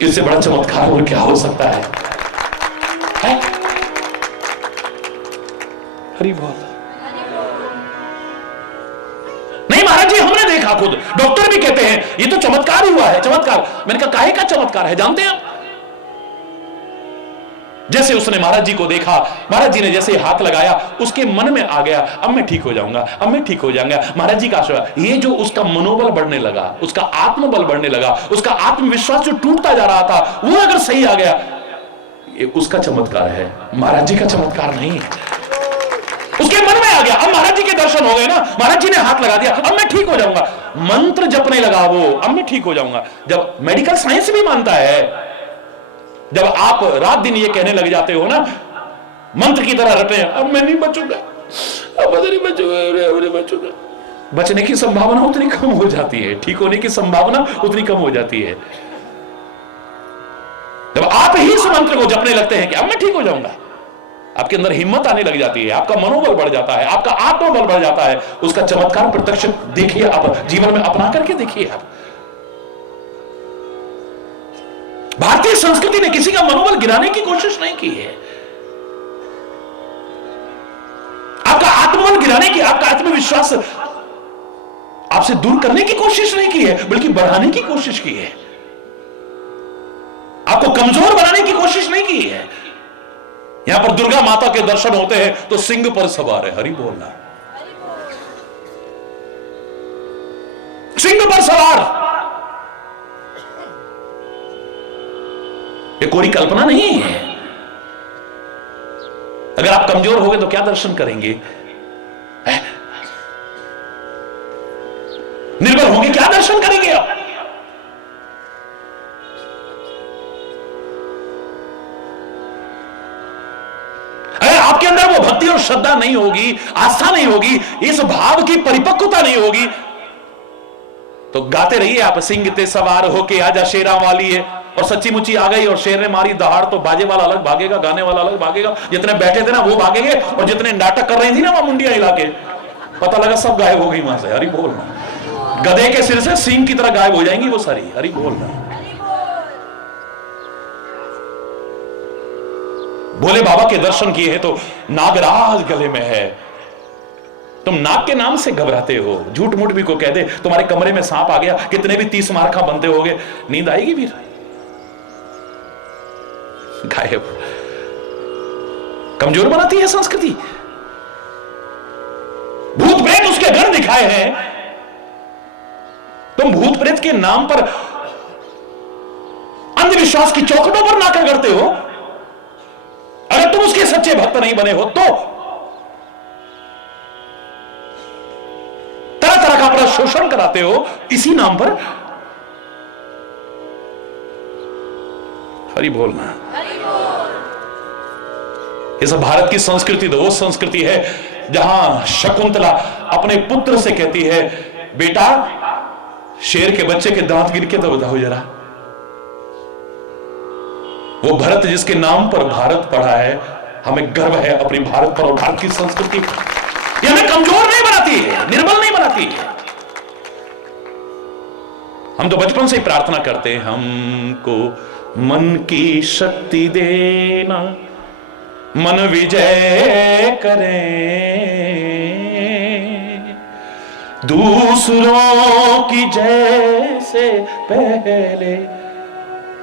इससे बड़ा चमत्कार और क्या हो सकता है? हरि बोल। नहीं महाराज जी, हमने देखा खुद, डॉक्टर भी कहते हैं ये तो चमत्कार ही हुआ है। चमत्कार? मैंने कहा काहे का चमत्कार है जानते हैं? जैसे उसने महाराज जी को देखा, महाराज जी ने जैसे हाथ लगाया, उसके मन में आ गया अब मैं ठीक हो जाऊंगा, अब मैं ठीक हो जाऊंगा। महाराज जी का आशीर्वाद, ये जो उसका मनोबल बढ़ने लगा, उसका आत्मबल बढ़ने लगा, उसका आत्मविश्वास जो टूटता जा रहा था, वो अगर सही आ गया, ये उसका चमत्कार है, महाराज जी का चमत्कार नहीं है। उसके मन में आ गया, अब महाराज जी के दर्शन हो गए ना, महाराज जी ने हाथ लगा दिया, अब मैं ठीक हो जाऊंगा। मंत्र जपने लगा वो, अब मैं ठीक हो जाऊंगा। जब मेडिकल साइंस भी मानता है, जब आप रात दिन ये कहने लग जाते हो ना, मंत्र की तरह रटे, अब मैं नहीं बचूंगा, अब पता नहीं बचूंगा। बचने की संभावना उतनी कम हो जाती है, ठीक होने की संभावना उतनी कम हो जाती है। जब आप ही इस मंत्र को जपने लगते हैं कि अब मैं ठीक हो जाऊंगा, आपके अंदर हिम्मत आने लग जाती है, आपका मनोबल बढ़ जाता है, आपका आत्मबल बढ़ जाता है। उसका चमत्कार प्रत्यक्ष देखिए, आप जीवन में अपना करके देखिए। आप भारतीय संस्कृति ने किसी का मनोबल गिराने की कोशिश नहीं की है, आपका आत्मबल गिराने की, आपका आत्मविश्वास आपसे दूर करने की कोशिश नहीं की है, बल्कि बढ़ाने की कोशिश की है। आपको कमजोर बनाने की कोशिश नहीं की है। यहां पर दुर्गा माता के दर्शन होते हैं तो सिंह पर सवार है, हरि बोलना, सिंह पर सवार। ये कोई कल्पना नहीं है। अगर आप कमजोर हो गए तो क्या दर्शन करेंगे? निर्बल होंगे, क्या दर्शन करेंगे आप? अगर आपके अंदर वो भक्ति और श्रद्धा नहीं होगी, आस्था नहीं होगी, इस भाव की परिपक्वता नहीं होगी, तो गाते रहिए आप, सिंह ते सवार होके आजा शेरा वाली है। और सच्ची मुच्ची आ गई और शेर ने मारी दहाड़, तो बाजे वाला अलग भागेगा, गाने वाला अलग भागेगा। जितने बैठे थे ना वो भागेंगे, और जितने नाटक कर रही थी ना वहां मुंडिया हिला के, पता लगा सब गायब हो गई वहां से। हरि बोलना, गधे के सिर से सिंह की तरह गायब हो जाएंगी वो सारी। हरि बोलना। भोले बाबा के दर्शन किए हैं तो नागराज गले में है। तुम नाग के नाम से घबराते हो, झूठ मूठ भी को कह दे तुम्हारे कमरे में सांप आ गया, कितने भी 30 मारखा बनते होगे, नींद आएगी भी? गायब। कमजोर बनाती है संस्कृति। भूत प्रेत उसके घर दिखाए हैं, तुम भूत प्रेत के नाम पर अंधविश्वास की चौखटों पर नाका करते हो। अगर तुम उसके सच्चे भक्त नहीं बने हो तो तरह तरह का अपना शोषण कराते हो इसी नाम पर। हरि बोलना। इस भारत की संस्कृति तो वो संस्कृति है जहां शकुंतला अपने पुत्र से कहती है, बेटा शेर के बच्चे के दांत गिर के तो बताओ जरा। वो भरत जिसके नाम पर भारत पढ़ा है, हमें गर्व है अपनी भारत पर और भारत की संस्कृति। ये हमें कमजोर नहीं बनाती है, निर्बल नहीं बनाती है। हम तो बचपन से ही प्रार्थना करते हैं, हमको मन की शक्ति देना, मन विजय करें, दूसरों की जय से पहले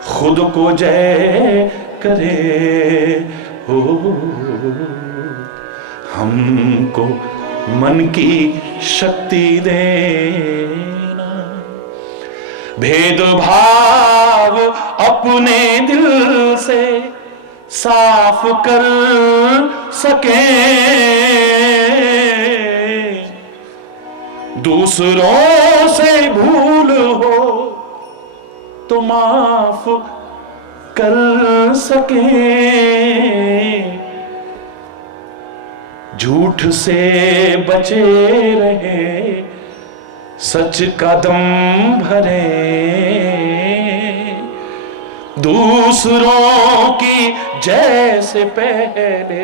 खुद को जय करे। हो हमको मन की शक्ति देना, भेदभाव अपने दिल से साफ कर सके, दूसरों से भूल हो तो माफ कर सके, झूठ से बचे रहे, सच का दम भरे, दूसरों की जय से पहले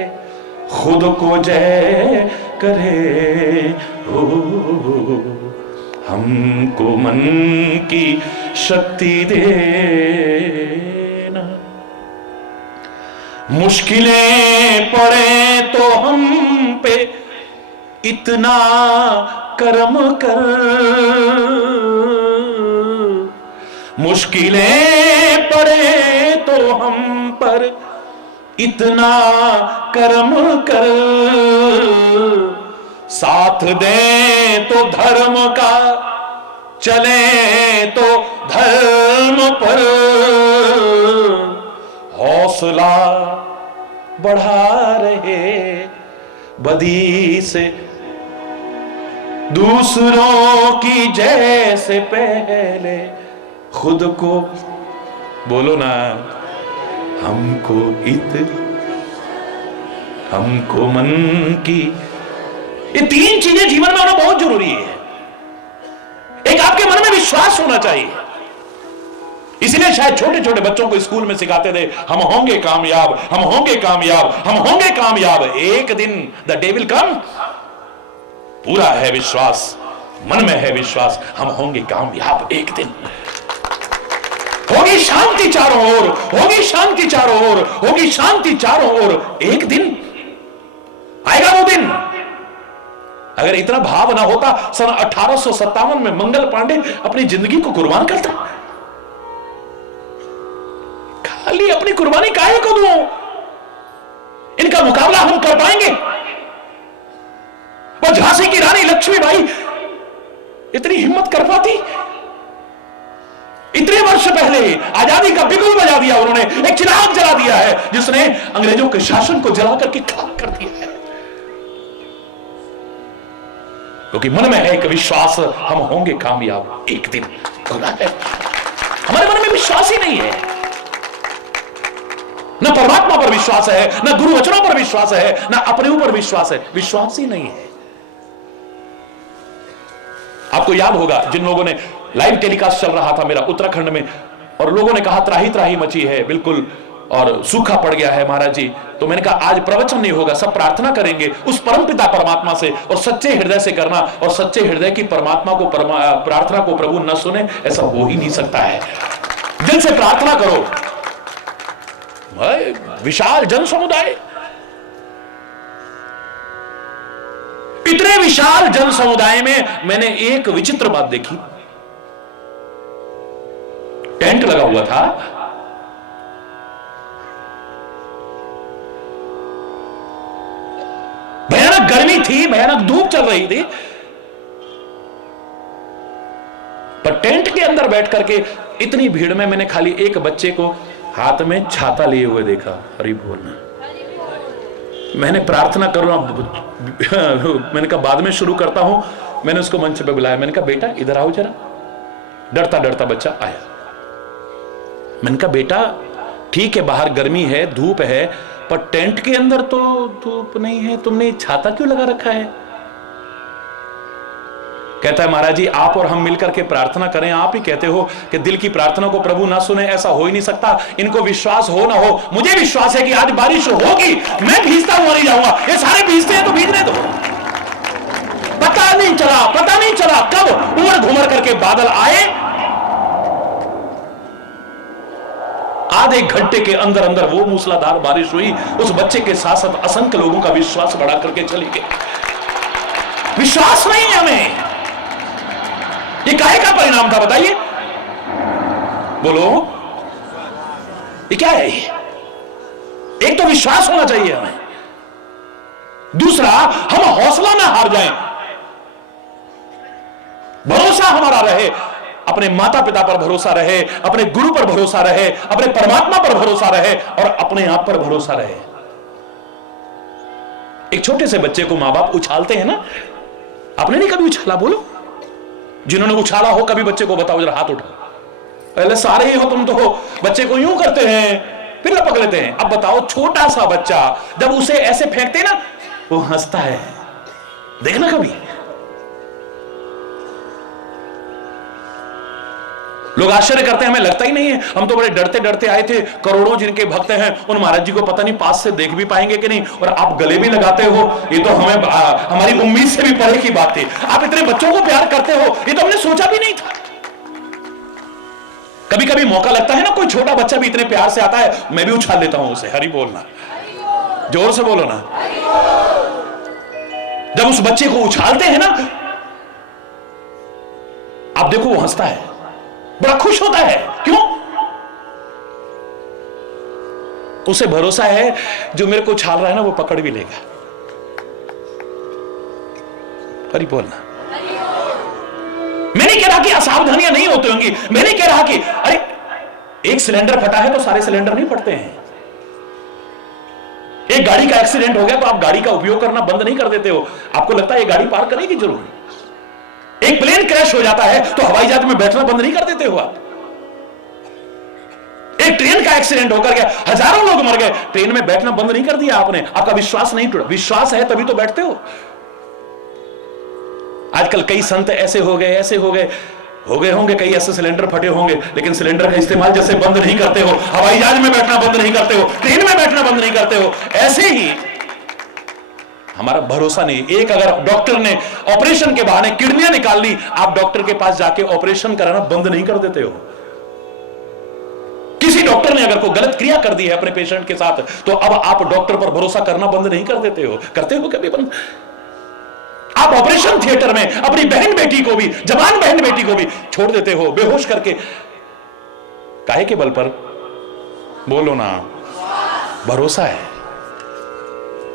खुद को जय करे। ओ हमको मन की शक्ति देना, मुश्किलें पड़े तो हम पे इतना कर्म कर, मुश्किलें पड़े तो हम पर इतना कर्म कर, साथ दे तो धर्म का, चले तो धर्म पर, हौसला बढ़ा रहे बदी से, दूसरों की जय से पहले खुद को, बोलो ना, हमको मन की ये तीन चीजें जीवन में होना बहुत जरूरी है। एक आपके मन में विश्वास होना चाहिए। इसलिए शायद छोटे छोटे बच्चों को स्कूल में सिखाते थे, हम होंगे कामयाब, हम होंगे कामयाब, हम होंगे कामयाब, एक दिन द डे विल कम। पूरा है विश्वास, मन में है विश्वास, हम होंगे कामयाब एक दिन। होगी शांति चारों ओर, होगी शांति चारों ओर, होगी शांति चारों ओर, एक दिन आएगा वो दिन। अगर इतना भाव ना होता, सन 1857 में मंगल पांडे अपनी जिंदगी को कुर्बान करता। खाली अपनी कुर्बानी काहे को दूं? इनका मुकाबला हम कर पाएंगे? वो झांसी की रानी लक्ष्मीबाई इतनी हिम्मत कर पाती? इतने वर्ष पहले आजादी का बिगुल बजा दिया उन्होंने, एक चिराग जला दिया है जिसने अंग्रेजों के शासन को जला करके खाक कर दिया है। क्योंकि मन में है एक विश्वास, हम होंगे कामयाब एक दिन। हमारे मन में विश्वास ही नहीं है, न परमात्मा पर विश्वास है, न गुरु वचनों पर विश्वास है, न अपने ऊपर विश्वास है, विश्वास ही नहीं है। आपको याद होगा जिन लोगों ने लाइव टेलीकास्ट चल रहा था मेरा उत्तराखंड में, और लोगों ने कहा त्राही त्राही मची है बिल्कुल, और सूखा पड़ गया है महाराज जी, तो मैंने कहा आज प्रवचन नहीं होगा, सब प्रार्थना करेंगे उस परमपिता परमात्मा से, और सच्चे हृदय से करना, और सच्चे हृदय की परमात्मा को प्रार्थना को प्रभु न सुने, ऐसा हो ही नहीं सकता है। दिल से प्रार्थना करो। विशाल जन समुदाय, इतने विशाल जन समुदाय में मैंने एक विचित्र बात देखी। टेंट लगा हुआ था, भयानक गर्मी थी, भयानक धूप चल रही थी, पर टेंट के अंदर बैठ करके इतनी भीड़ में मैंने खाली एक बच्चे को हाथ में छाता लिए हुए देखा। हरि बोलना। मैंने प्रार्थना करना, मैंने कहा बाद में शुरू करता हूं। मैंने उसको मंच पे बुलाया, मैंने कहा बेटा इधर आओ जरा। डरता डरता बच्चा आया। मैंने कहा बेटा ठीक है बाहर गर्मी है, धूप है, पर टेंट के अंदर तो धूप नहीं है, तुमने छाता क्यों लगा रखा है? कहता है महाराज जी आप और हम मिलकर के प्रार्थना करें, आप ही कहते हो कि दिल की प्रार्थना को प्रभु ना सुने, ऐसा हो ही नहीं सकता। इनको विश्वास हो ना हो, मुझे विश्वास है कि आज बारिश होगी, मैं भीजता हुआ नहीं जाऊंगा। ये सारे भीजते हैं तो भीजने दो। पता नहीं चला कब उमड़ घुमड़ करके बादल आए, आधे घंटे के अंदर अंदर वो मूसलाधार बारिश हुई। उस बच्चे के साथ साथ असंख्य लोगों का विश्वास बढ़ा करके चली गई। विश्वास नहीं है हमें। ये काहे का परिणाम था बताइए? बोलो ये क्या है? एक तो विश्वास होना चाहिए हमें, दूसरा हम हौसला ना हार जाएं, भरोसा हमारा रहे, अपने माता पिता पर भरोसा रहे, अपने गुरु पर भरोसा रहे, अपने परमात्मा पर भरोसा रहे, और अपने आप पर भरोसा रहे। एक छोटे से बच्चे को मां बाप उछालते हैं ना, आपने नहीं कभी उछाला? बोलो जिन्होंने उछाला हो कभी, बच्चे को बताओ जरा, हाथ उठाओ। पहले सारे ही हो तुम तो, बच्चे को यूं करते हैं फिर लपक लेते हैं। अब बताओ छोटा सा बच्चा जब उसे ऐसे फेंकते ना, वो हंसता है, देखना कभी। लोग आश्चर्य करते हैं, हमें लगता ही नहीं है, हम तो बड़े डरते डरते आए थे। करोड़ों जिनके भक्त हैं उन महाराज जी को पता नहीं पास से देख भी पाएंगे कि नहीं, और आप गले भी लगाते हो। ये तो हमें हमारी उम्मीद से भी परे की बात थी। आप इतने बच्चों को प्यार करते हो, ये तो हमने सोचा भी नहीं था। कभी कभी मौका लगता है ना, कोई छोटा बच्चा भी इतने प्यार से आता है, मैं भी उछाल लेता हूं उसे। हरि बोलना, जोर से बोलो ना। जब उस बच्चे को उछालते हैं ना, आप देखो वो हंसता है, बड़ा खुश होता है। क्यों? उसे भरोसा है जो मेरे को उछाल रहा है ना वो पकड़ भी लेगा। हरि बोलना। मैं नहीं कह रहा कि असावधानियां नहीं होती होंगी, मैं नहीं कह रहा कि अरे एक सिलेंडर फटा है तो सारे सिलेंडर नहीं फटते हैं। एक गाड़ी का एक्सीडेंट हो गया तो आप गाड़ी का उपयोग करना बंद नहीं कर देते हो। आपको लगता है ये गाड़ी पार करेगी जरूर। एक प्लेन क्रैश हो जाता है तो हवाई जहाज में बैठना बंद नहीं कर देते हो आप। एक ट्रेन का एक्सीडेंट होकर गया, हजारों लोग मर गए, ट्रेन में बैठना बंद नहीं कर दिया आपने। आपका विश्वास नहीं टूटा। विश्वास है तभी तो बैठते हो। आजकल कई संत ऐसे हो गए होंगे, कई ऐसे सिलेंडर फटे होंगे, लेकिन सिलेंडर का इस्तेमाल जैसे बंद नहीं करते हो, हवाई जहाज में बैठना बंद नहीं करते हो, ट्रेन में बैठना बंद नहीं करते हो, ऐसे ही हमारा भरोसा नहीं। एक अगर डॉक्टर ने ऑपरेशन के बहाने किडनियां निकाल ली, आप डॉक्टर के पास जाके ऑपरेशन कराना बंद नहीं कर देते हो। किसी डॉक्टर ने अगर कोई गलत क्रिया कर दी है अपने पेशेंट के साथ, तो अब आप डॉक्टर पर भरोसा करना बंद नहीं कर देते हो। करते हो कभी बंद? आप ऑपरेशन थिएटर में अपनी बहन बेटी को भी, जवान बहन बेटी को भी छोड़ देते हो बेहोश करके। काहे के बल पर? बोलो ना, भरोसा है।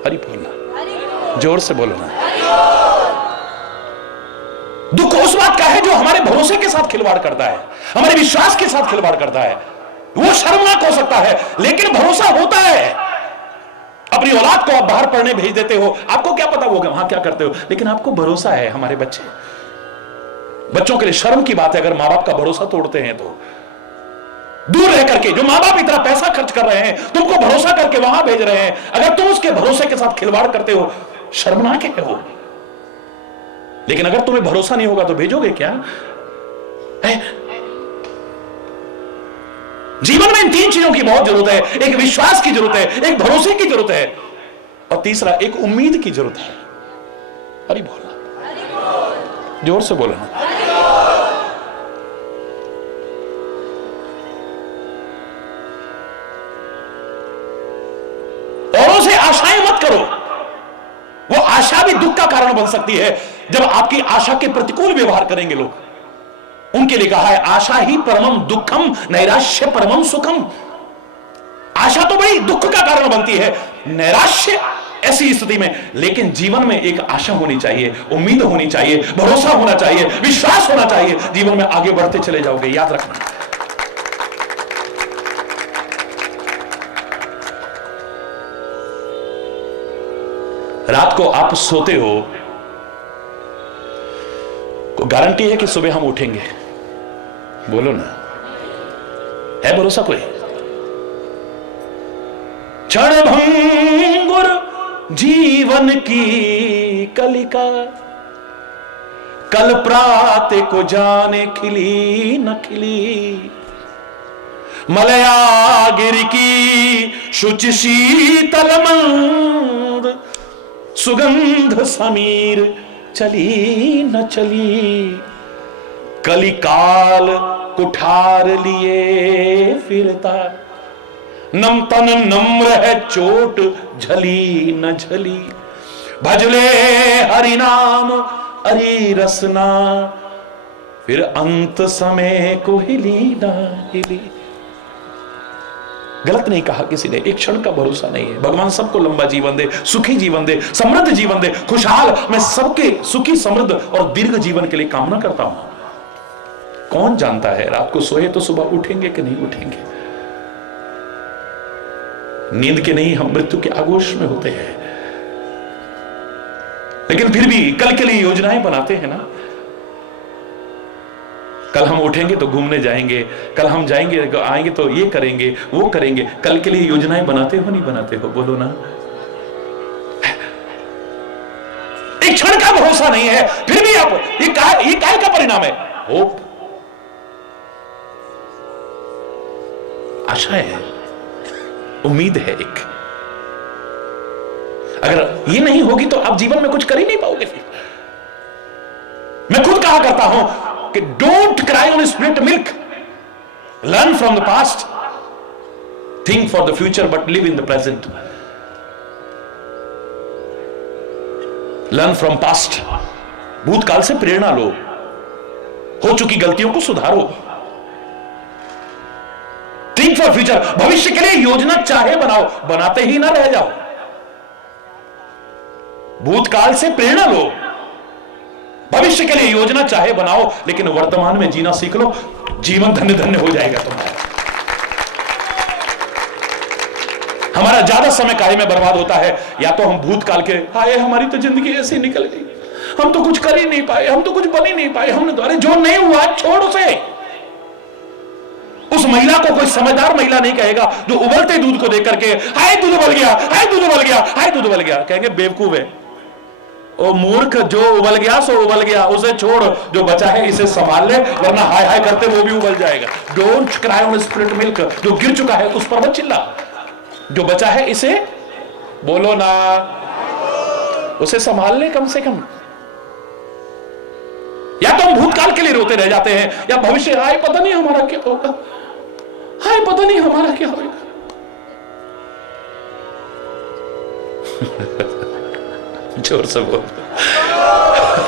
हरि बोलना, जोर से बोलो ना। दुख उस बात का है जो हमारे भरोसे के साथ खिलवाड़ करता है, हमारे विश्वास के साथ खिलवाड़ करता है। वो शर्मनाक हो सकता है, लेकिन भरोसा होता है। अपनी औलाद को आप बाहर पढ़ने भेज देते हो, आपको क्या पता वो वहां क्या करते हो, लेकिन आपको भरोसा है। हमारे बच्चों के लिए शर्म की बात है अगर मां बाप का भरोसा तोड़ते हैं तो। दूर रह करके जो मां बाप इतना पैसा खर्च कर रहे हैं, तुमको भरोसा करके वहां भेज रहे हैं, अगर तुम उसके भरोसे के साथ खिलवाड़ करते हो, शर्मनाक है वो। लेकिन अगर तुम्हें भरोसा नहीं होगा तो भेजोगे क्या? जीवन में इन तीन चीजों की बहुत जरूरत है। एक विश्वास की जरूरत है, एक भरोसे की जरूरत है, और तीसरा एक उम्मीद की जरूरत है। अरे बोलना, जोर से बोलना। औरों से आशाएं मत करो, वो आशा भी दुख का कारण बन सकती है जब आपकी आशा के प्रतिकूल व्यवहार करेंगे लोग। उनके लिए कहा है आशा ही परमम दुखम नैराश्य परमम सुखम। आशा तो बड़ी दुख का कारण बनती है, नैराश्य ऐसी स्थिति में। लेकिन जीवन में एक आशा होनी चाहिए, उम्मीद होनी चाहिए, भरोसा होना चाहिए, विश्वास होना चाहिए। जीवन में आगे बढ़ते चले जाओगे, याद रखना। रात को आप सोते हो, गारंटी है कि सुबह हम उठेंगे? बोलो ना, है भरोसा कोई? क्षणभंगुर जीवन की कलिका, कल प्रातः को जाने खिली न खिली। मलयागिरि की शुचि शीतल मंद, सुगंध समीर चली न चली। कलिकाल कुठार लिए फिरता, नम तन नम्र है चोट झली न झली। भजले हरि नाम हरि रसना, फिर अंत समय को हिली ना हिली। गलत नहीं कहा किसी ने, एक क्षण का भरोसा नहीं है। भगवान सबको लंबा जीवन दे, सुखी जीवन दे, समृद्ध जीवन दे, खुशहाल। मैं सबके सुखी समृद्ध और दीर्घ जीवन के लिए कामना करता हूं। कौन जानता है रात को सोए तो सुबह उठेंगे कि नहीं उठेंगे। नींद के नहीं, हम मृत्यु के आगोश में होते हैं, लेकिन फिर भी कल के लिए योजनाएं बनाते हैं ना। कल हम उठेंगे तो घूमने जाएंगे, कल हम जाएंगे आएंगे तो ये करेंगे वो करेंगे। कल के लिए योजनाएं बनाते हो नहीं बनाते हो? बोलो ना। एक क्षण का भरोसा नहीं है, फिर भी आप ये काय का परिणाम है? होप, आशा है, उम्मीद है एक। अगर ये नहीं होगी तो आप जीवन में कुछ कर ही नहीं पाओगे। फिर मैं खुद कहा करता हूं कि don't cry on split milk, learn from the past, think for the future but live in the present. Learn from past, भूतकाल से प्रेरणा लो, हो चुकी गलतियों को सुधारो। थिंक फॉर फ्यूचर, भविष्य के लिए योजना चाहे बनाओ, बनाते ही ना रह जाओ। भूतकाल से प्रेरणा लो, भविष्य के लिए योजना चाहे बनाओ, लेकिन वर्तमान में जीना सीख लो। जीवन धन्य धन्य हो जाएगा तुम्हारा। हमारा ज्यादा समय काहे में बर्बाद होता है? या तो हम भूतकाल के, हाय हमारी तो जिंदगी ऐसी निकल गई, हम तो कुछ कर ही नहीं पाए, हम तो कुछ बन ही नहीं पाए, हमने तो, अरे जो नहीं हुआ छोड़ उसे। उस महिला को कोई समझदार महिला नहीं कहेगा जो उबलते दूध को देख करके हाय दूध उबल गया, हाय दूध उबल गया, हाय दूध उबल गया। कहेंगे बेवकूफ है। ओ मूर्ख, जो उबल गया सो उबल गया, उसे छोड़, जो बचा है इसे संभाल ले, वरना हाय हाय करते वो भी उबल जाएगा। Don't cry on spilled milk, जो गिर चुका है उस पर मत चिल्ला, जो बचा है इसे बोलो ना, उसे संभाल ले कम से कम। या तो हम भूतकाल के लिए रोते रह जाते हैं, या भविष्य, हाय पता नहीं हमारा क्या होगा, हाय पता नहीं हमारा क्या होगा। जोर से बोल,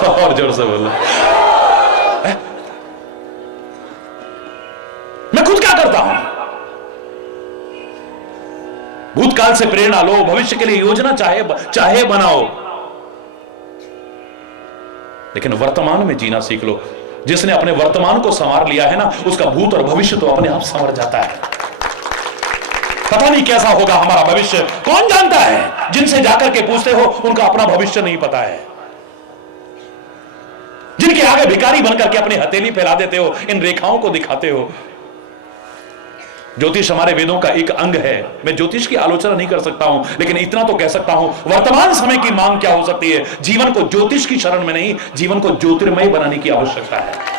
और जोर से बोलो। मैं खुद क्या करता हूं? भूतकाल से प्रेरणा लो, भविष्य के लिए योजना चाहे बनाओ, लेकिन वर्तमान में जीना सीख लो। जिसने अपने वर्तमान को संवार लिया है ना, उसका भूत और भविष्य तो अपने आप संवर जाता है। पता नहीं कैसा होगा हमारा भविष्य, कौन जानता है? जिनसे जाकर के पूछते हो उनका अपना भविष्य नहीं पता है। जिनके आगे भिखारी बनकर के अपनी हथेली फैला देते हो, इन रेखाओं को दिखाते हो। ज्योतिष हमारे वेदों का एक अंग है। मैं ज्योतिष की आलोचना नहीं कर सकता हूं, लेकिन इतना तो कह सकता हूं, वर्तमान समय की मांग क्या हो सकती है। जीवन को ज्योतिष की शरण में नहीं, जीवन को ज्योतिर्मय बनाने की आवश्यकता है।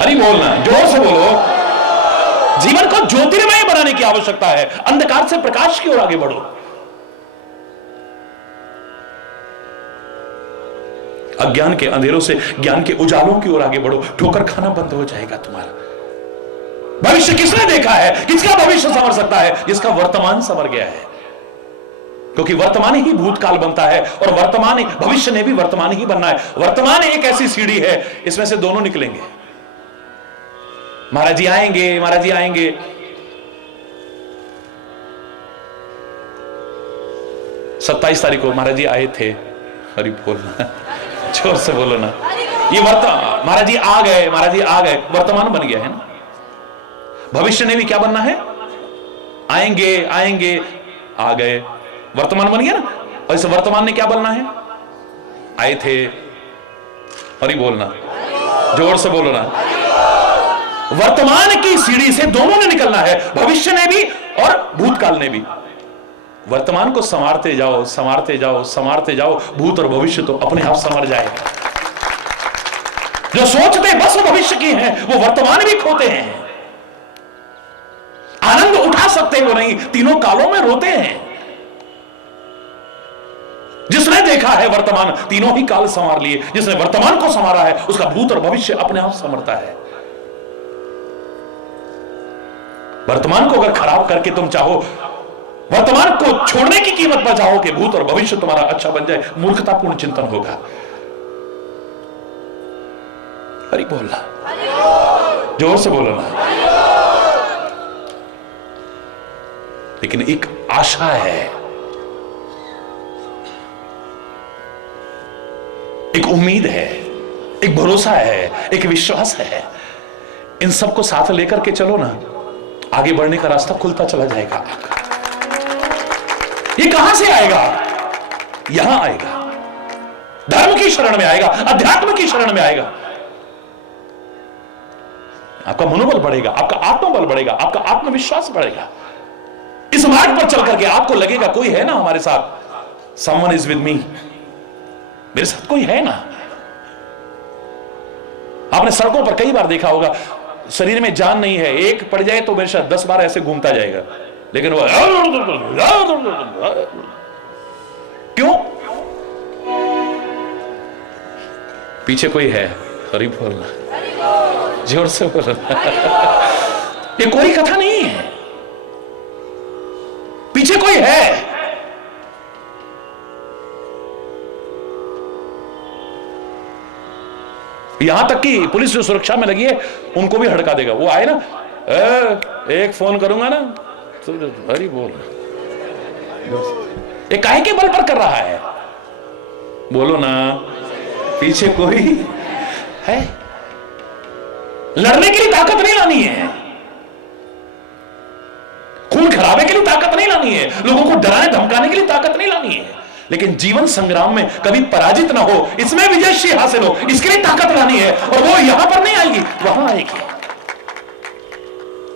हरी बोलना, जोर से बोलो। जीवन को ज्योतिर्मय बनाने की आवश्यकता है। अंधकार से प्रकाश की ओर आगे बढ़ो। अज्ञान के अंधेरों से ज्ञान के उजालों की ओर आगे बढ़ो। ठोकर खाना बंद हो जाएगा तुम्हारा। भविष्य किसने देखा है? किसका भविष्य संवर सकता है? जिसका वर्तमान संवर गया है। क्योंकि वर्तमान ही भूतकाल बनता है, और वर्तमान ही भविष्य ने भी वर्तमान ही बनना है। वर्तमान एक ऐसी सीढ़ी है, इसमें से दोनों निकलेंगे। महाराज जी आएंगे, महाराज जी आएंगे। सत्ताईस तारीख को महाराज जी आए थे। हरि बोलना, जोर से बोलो ना। ये वर्तमान, महाराज जी आ गए, महाराज जी आ गए, वर्तमान बन गया है ना। भविष्य ने भी क्या बनना है? आएंगे आएंगे, आ गए, वर्तमान बन गया ना। और इस वर्तमान ने क्या बनना है? आए थे। हरि बोलना, जोर से बोलो ना। वर्तमान की सीढ़ी से दोनों ने निकलना है, भविष्य ने भी और भूतकाल ने भी। वर्तमान को संवारते जाओ, संवारते जाओ, संवारते जाओ, भूत और भविष्य तो अपने आप संवर जाएगा। जो सोचते बस भविष्य की हैं, वो वर्तमान भी खोते हैं। आनंद उठा सकते हो नहीं, तीनों कालों में रोते हैं। जिसने देखा है वर्तमान, तीनों ही काल संवार लिए। जिसने वर्तमान को संवारा है, उसका भूत और भविष्य अपने आप संवरता है। वर्तमान को अगर खराब करके तुम चाहो, वर्तमान को छोड़ने की कीमत पर चाहो कि भूत और भविष्य तुम्हारा अच्छा बन जाए, मूर्खतापूर्ण चिंतन होगा। हरि बोलना, जोर से बोलो ना। लेकिन एक आशा है, एक उम्मीद है, एक भरोसा है, एक विश्वास है। इन सबको साथ लेकर के चलो ना, आगे बढ़ने का रास्ता खुलता चला जाएगा। ये कहां से आएगा? यहां आएगा, धर्म की शरण में आएगा, अध्यात्म की शरण में आएगा। आपका मनोबल बढ़ेगा, आपका आत्मबल बढ़ेगा, आपका आत्मविश्वास बढ़ेगा। इस मार्ग पर चल करके आपको लगेगा कोई है ना हमारे साथ। समवन इज विद मी, मेरे साथ कोई है ना। आपने सड़कों पर कई बार देखा होगा, शरीर में जान नहीं है, एक पड़ जाए तो मेरे साथ 10 बार ऐसे घूमता जाएगा, लेकिन वो क्यों? पीछे कोई है। हरि बोलना, जोर से बोलना। ये कोई कथा नहीं है, पीछे कोई है। यहां तक कि पुलिस जो सुरक्षा में लगी है उनको भी हड़का देगा। वो आए ना, एक फोन करूंगा ना, हरि बोल, ये काहे के बल पर कर रहा है? बोलो ना, पीछे कोई है। लड़ने के लिए ताकत नहीं लानी है, खून खराबे के लिए ताकत नहीं लानी है, लोगों को डराने धमकाने के लिए ताकत नहीं लानी है, लेकिन जीवन संग्राम में कभी पराजित ना हो, इसमें विजयश्री हासिल हो, इसके लिए ताकत लानी है। और वो यहां पर नहीं आएगी, वहां आएगी।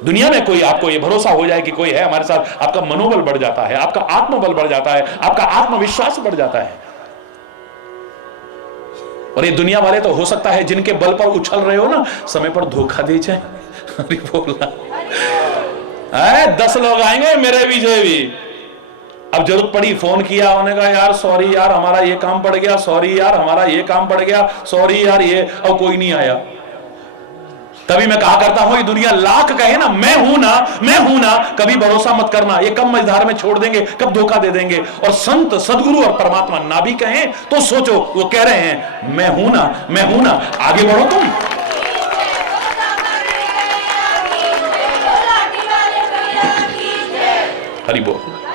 दुनिया में कोई आपको ये भरोसा हो जाए कि कोई है हमारे साथ, आपका मनोबल बढ़ जाता है, आपका आत्मबल बढ़ जाता है, आपका आत्मविश्वास बढ़ जाता है। और ये दुनिया वाले तो हो सकता है जिनके बल पर उछल रहे हो ना, समय पर धोखा दे जाए। अरे बोला 10 लोग आएंगे मेरे पीछे भी। अब जरूरत पड़ी फोन किया, उन्होंने कहा यार सॉरी यार हमारा ये काम पड़ गया, सॉरी यार हमारा ये काम पड़ गया, सॉरी यार ये, अब कोई नहीं आया। तभी मैं कहा करता हूं ये दुनिया लाख कहे ना मैं हूं ना, मैं हूं ना, कभी भरोसा मत करना, ये कब मझधार में छोड़ देंगे, कब धोखा दे देंगे। और संत सदगुरु और परमात्मा ना भी कहें तो सोचो वो कह रहे हैं मैं हूं ना, मैं हूं ना, आगे बढ़ो तुम। हरि बोल।